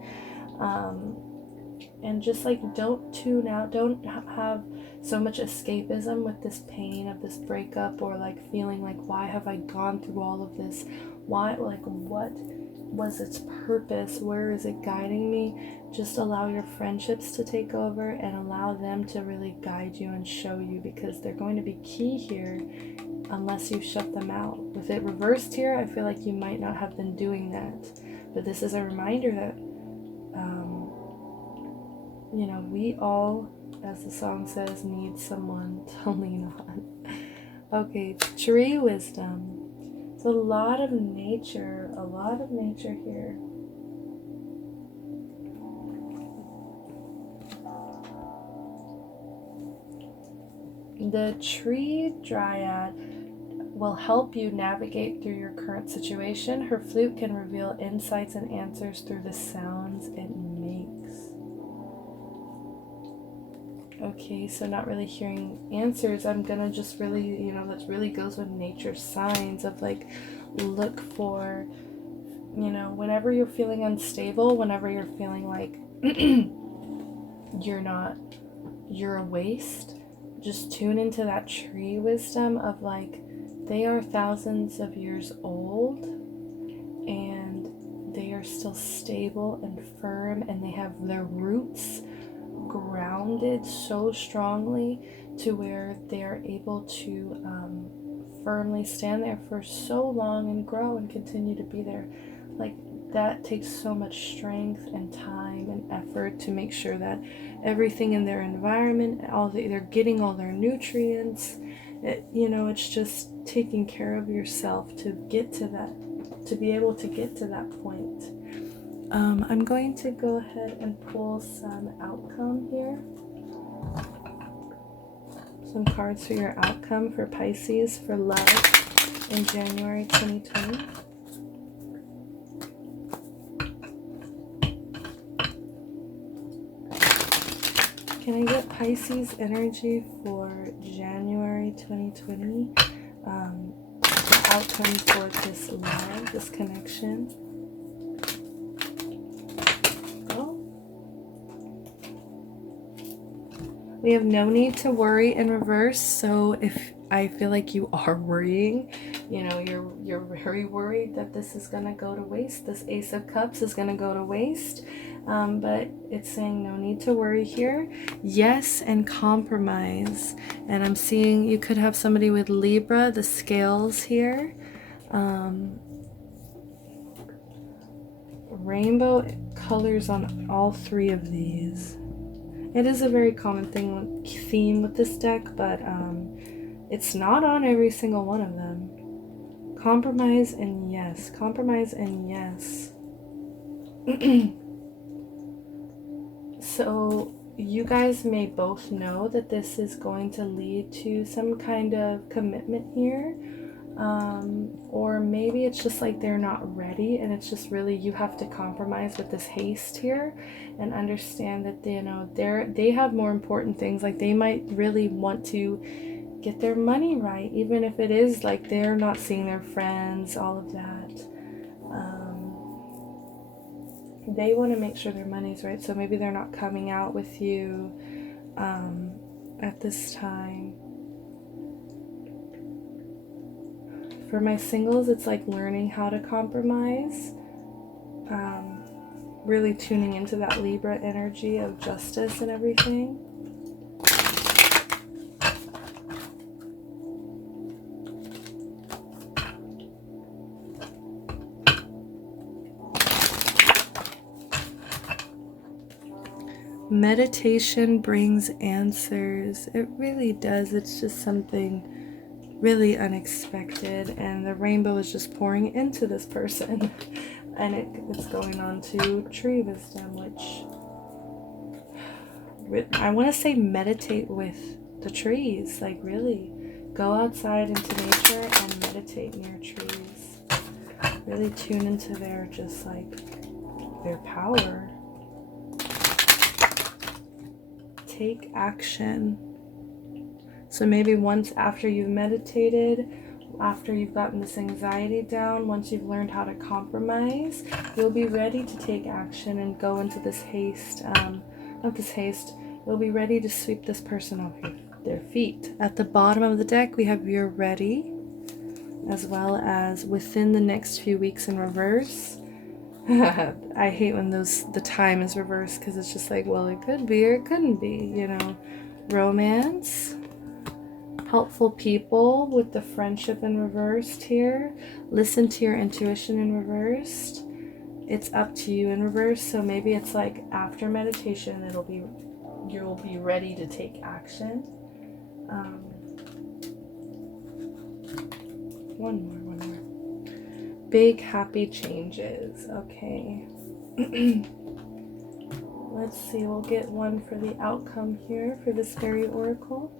and just like don't tune out, don't have so much escapism with this pain of this breakup, or like feeling like, why have I gone through all of this? Why, like, what was its purpose? Where is it guiding me? Just allow your friendships to take over and allow them to really guide you and show you, because they're going to be key here unless you shut them out. With it reversed here, I feel like you might not have been doing that, but this is a reminder that you know, we all, as the song says, need someone to lean on. Okay, tree wisdom. It's a lot of nature here. The tree dryad will help you navigate through your current situation. Her flute can reveal insights and answers through the sounds it makes. Okay, so not really hearing answers. I'm gonna just really, you know, that really goes with nature signs of like, look for, you know, whenever you're feeling unstable, whenever you're feeling like you're a waste, just tune into that tree wisdom of like, they are thousands of years old and they are still stable and firm, and they have their roots grounded so strongly to where they are able to firmly stand there for so long and grow and continue to be there. Like, that takes so much strength and time and effort to make sure that everything in their environment, they're getting all their nutrients. You know, it's just taking care of yourself to get to that, to be able to get to that point. I'm going to go ahead and pull some outcome here. Some cards for your outcome for Pisces for love in January 2020. Can I get Pisces energy for January 2020? The outcome for this love, this connection. We have no need to worry in reverse. So if I feel like you are worrying, you know, you're very worried that this is going to go to waste. This Ace of Cups is going to go to waste. But it's saying no need to worry here. Yes, and compromise. And I'm seeing you could have somebody with Libra, the scales here. Rainbow colors on all three of these. It is a very common theme with this deck, but it's not on every single one of them. Compromise and yes. Compromise and yes. So you guys may both know that this is going to lead to some kind of commitment here. Or maybe it's just like they're not ready, and it's just really you have to compromise with this haste here and understand that they have more important things. Like, they might really want to get their money right, even if it is like they're not seeing their friends, all of that. they want to make sure their money's right. So maybe they're not coming out with you at this time. For my singles, it's like learning how to compromise. Really tuning into that Libra energy of justice and everything. Meditation brings answers. It really does. It's just something really unexpected, and the rainbow is just pouring into this person. And it's going on to tree wisdom, which I want to say meditate with the trees. Like, really go outside into nature and meditate near trees. Really tune into their just like their power. Take action. So maybe once after you've meditated, after you've gotten this anxiety down, once you've learned how to compromise, you'll be ready to take action and go into this haste. Not this haste. You'll be ready to sweep this person off their feet. At the bottom of the deck, we have you're ready, as well as within the next few weeks in reverse. I hate when the time is reversed, because it's just like, well, it could be or it couldn't be, you know. Romance. Helpful people with the friendship in reversed here. Listen to your intuition in reversed. It's up to you in reverse. So maybe it's like after meditation, you'll be ready to take action. One more. Big happy changes. Okay. Let's see. We'll get one for the outcome here for this fairy oracle.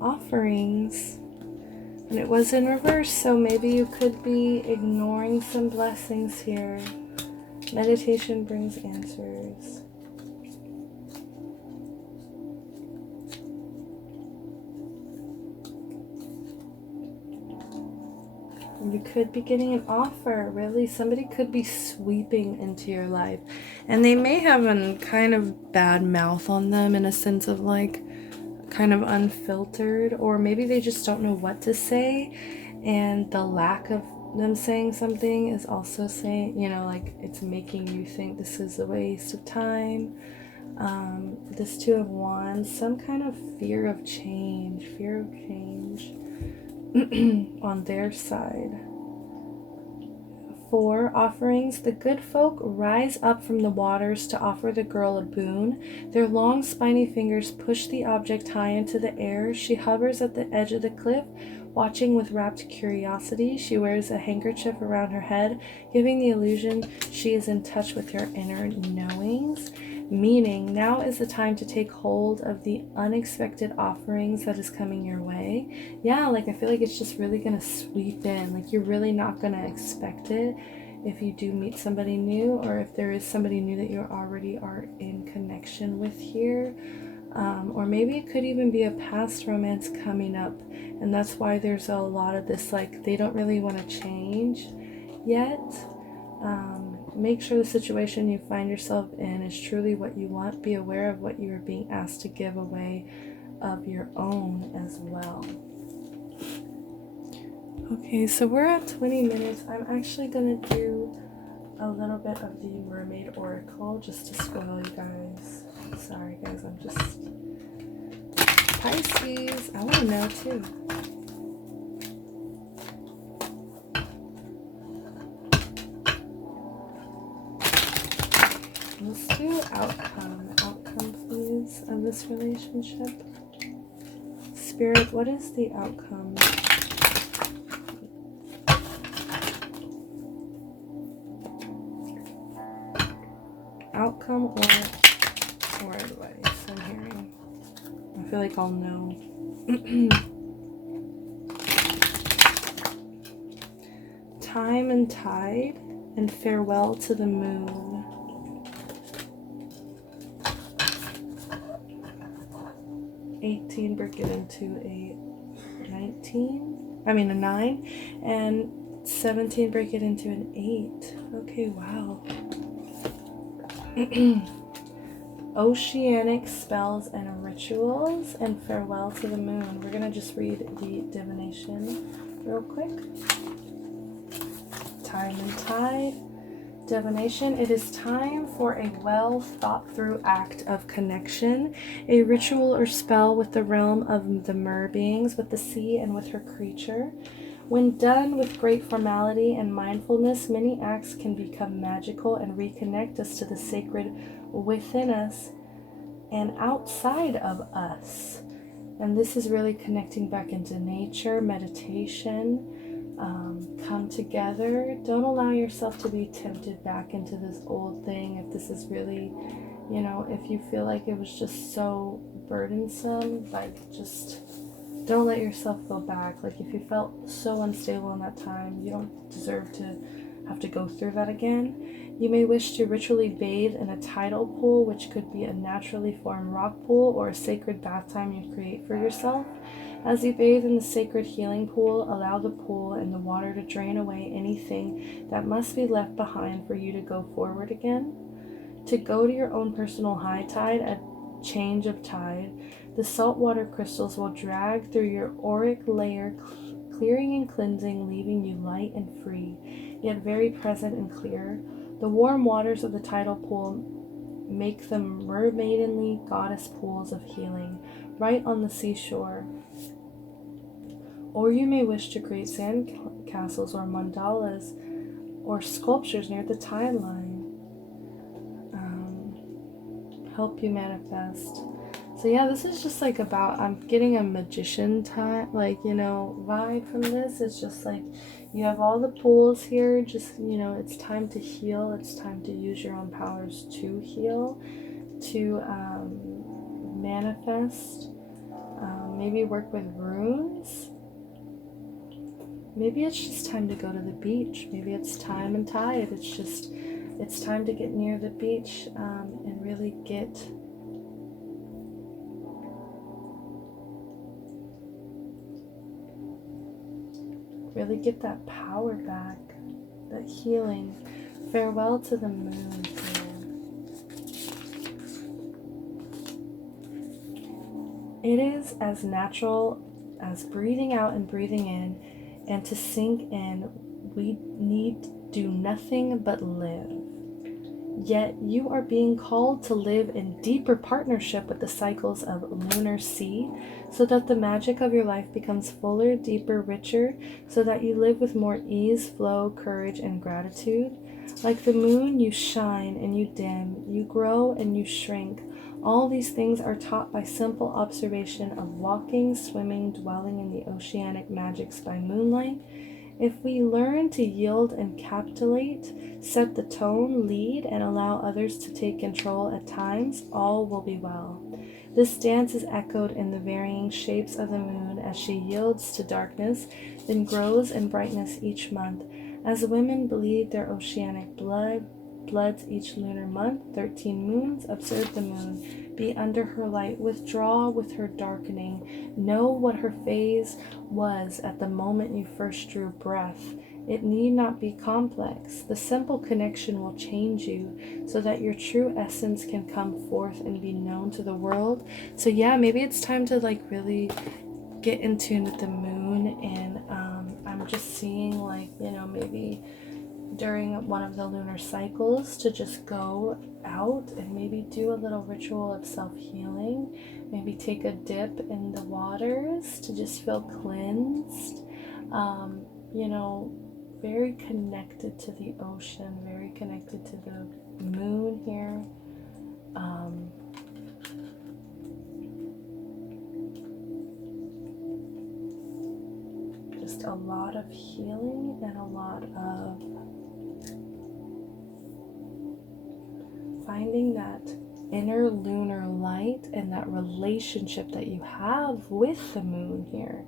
Offerings, and it was in reverse, so maybe you could be ignoring some blessings here. Meditation brings answers. You could be getting an offer, really. Somebody could be sweeping into your life, and they may have a kind of bad mouth on them, in a sense of like kind of unfiltered, or maybe they just don't know what to say, and the lack of them saying something is also saying, you know, like it's making you think this is a waste of time. This Two of Wands, some kind of fear of change on their side. 4 offerings. The good folk rise up from the waters to offer the girl a boon. Their long spiny fingers push the object high into the air. She hovers at the edge of the cliff, watching with rapt curiosity. She wears a handkerchief around her head, giving the illusion she is in touch with her inner knowings. Meaning, now is the time to take hold of the unexpected offerings that is coming your way. Yeah, like I feel like it's just really going to sweep in. Like you're really not going to expect it if you do meet somebody new, or if there is somebody new that you already are in connection with here. Or maybe it could even be a past romance coming up, and that's why there's a lot of this, like they don't really want to change yet. Make sure the situation you find yourself in is truly what you want. Be aware of what you are being asked to give away of your own as well. Okay, so we're at 20 minutes. I'm actually going to do a little bit of the Mermaid Oracle just to spoil you guys. Sorry guys, I'm just... Pisces, I want to know too. Let's do outcome please, of this relationship. Spirit, what is the outcome? Outcome or advice I'm hearing. I feel like I'll know. Time and tide, and farewell to the moon. $18, break it into a 9, and 17, break it into an 8. Okay, wow. Oceanic spells and rituals, and farewell to the moon. We're gonna just read the divination real quick. Time and tide. Divination. It is time for a well thought through act of connection, a ritual or spell with the realm of the mer beings, with the sea, and with her creature. When done with great formality and mindfulness, many acts can become magical and reconnect us to the sacred within us and outside of us. And this is really connecting back into nature, meditation. Come together. Don't allow yourself to be tempted back into this old thing. If this is really, if you feel like it was just so burdensome, like, just don't let yourself go back. Like, if you felt so unstable in that time, you don't deserve to have to go through that again. You may wish to ritually bathe in a tidal pool, which could be a naturally formed rock pool or a sacred bath time you create for yourself. As you bathe in the sacred healing pool, allow the pool and the water to drain away anything that must be left behind for you to go forward again. To go to your own personal high tide, a change of tide, the saltwater crystals will drag through your auric layer, clearing and cleansing, leaving you light and free, yet very present and clear. The warm waters of the tidal pool make them mermaidenly goddess pools of healing, right on the seashore. Or you may wish to create sand castles or mandalas or sculptures near the tide line. Help you manifest. So yeah, this is just like about, I'm getting a magician vibe from this. It's just like, you have all the pools here, just, it's time to heal. It's time to use your own powers to heal, to manifest, maybe work with runes. Maybe it's just time to go to the beach. Maybe it's time and tide. It's time to get near the beach and really get that power back, that healing. Farewell to the moon here. It is as natural as breathing out and breathing in, and to sink in, we need do nothing but live. Yet you are being called to live in deeper partnership with the cycles of lunar sea, so that the magic of your life becomes fuller, deeper, richer, so that you live with more ease, flow, courage, and gratitude. Like the moon, you shine and you dim, you grow and you shrink. All these things are taught by simple observation of walking, swimming, dwelling in the oceanic magics by moonlight. If we learn to yield and capitulate, set the tone, lead, and allow others to take control at times, all will be well. This dance is echoed in the varying shapes of the moon as she yields to darkness, then grows in brightness each month. As women bleed their oceanic bloods each lunar month, 13 moons, observe the moon. Be under her light, withdraw with her darkening. Know what her phase was at the moment you first drew breath. It need not be complex. The simple connection will change you so that your true essence can come forth and be known to the world. So yeah, maybe it's time to really get in tune with the moon, and I'm just seeing maybe during one of the lunar cycles to just go out and maybe do a little ritual of self-healing. Maybe take a dip in the waters to just feel cleansed. Very connected to the ocean, very connected to the moon here. Just a lot of healing and a lot of finding that inner lunar light and that relationship that you have with the moon here.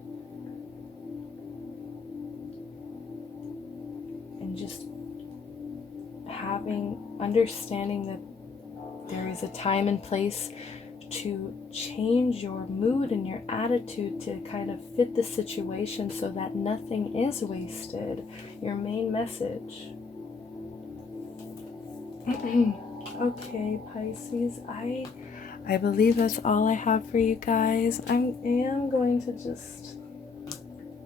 And just understanding that there is a time and place to change your mood and your attitude to kind of fit the situation so that nothing is wasted. Your main message. Okay, Pisces, I believe that's all I have for you guys. I am going to just,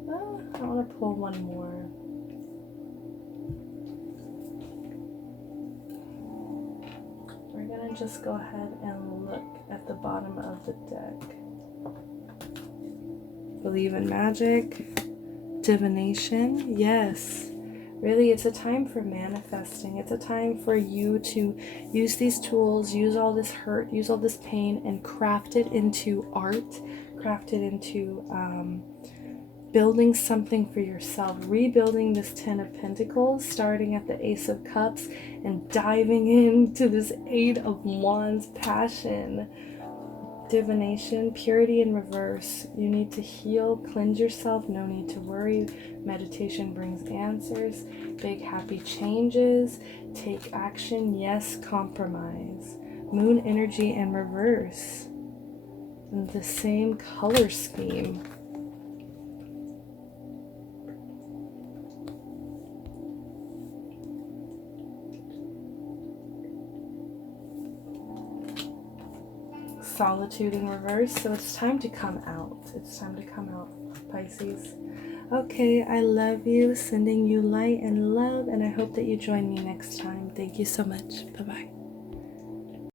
I want to pull one more. We're going to just go ahead and look at the bottom of the deck. Believe in magic, divination, yes. Really, it's a time for manifesting. It's a time for you to use these tools, use all this hurt, use all this pain, and craft it into art, craft it into building something for yourself, rebuilding this 10 of Pentacles, starting at the Ace of Cups and diving into this 8 of Wands passion. Divination, purity in reverse. You need to heal, cleanse yourself, no need to worry. Meditation brings answers. Big happy changes. Take action, yes, compromise. Moon energy in reverse. And the same color scheme. Solitude in reverse. So it's time to come out. It's time to come out, Pisces. Okay, I love you, sending you light and love, and I hope that you join me next time. Thank you so much. Bye-bye.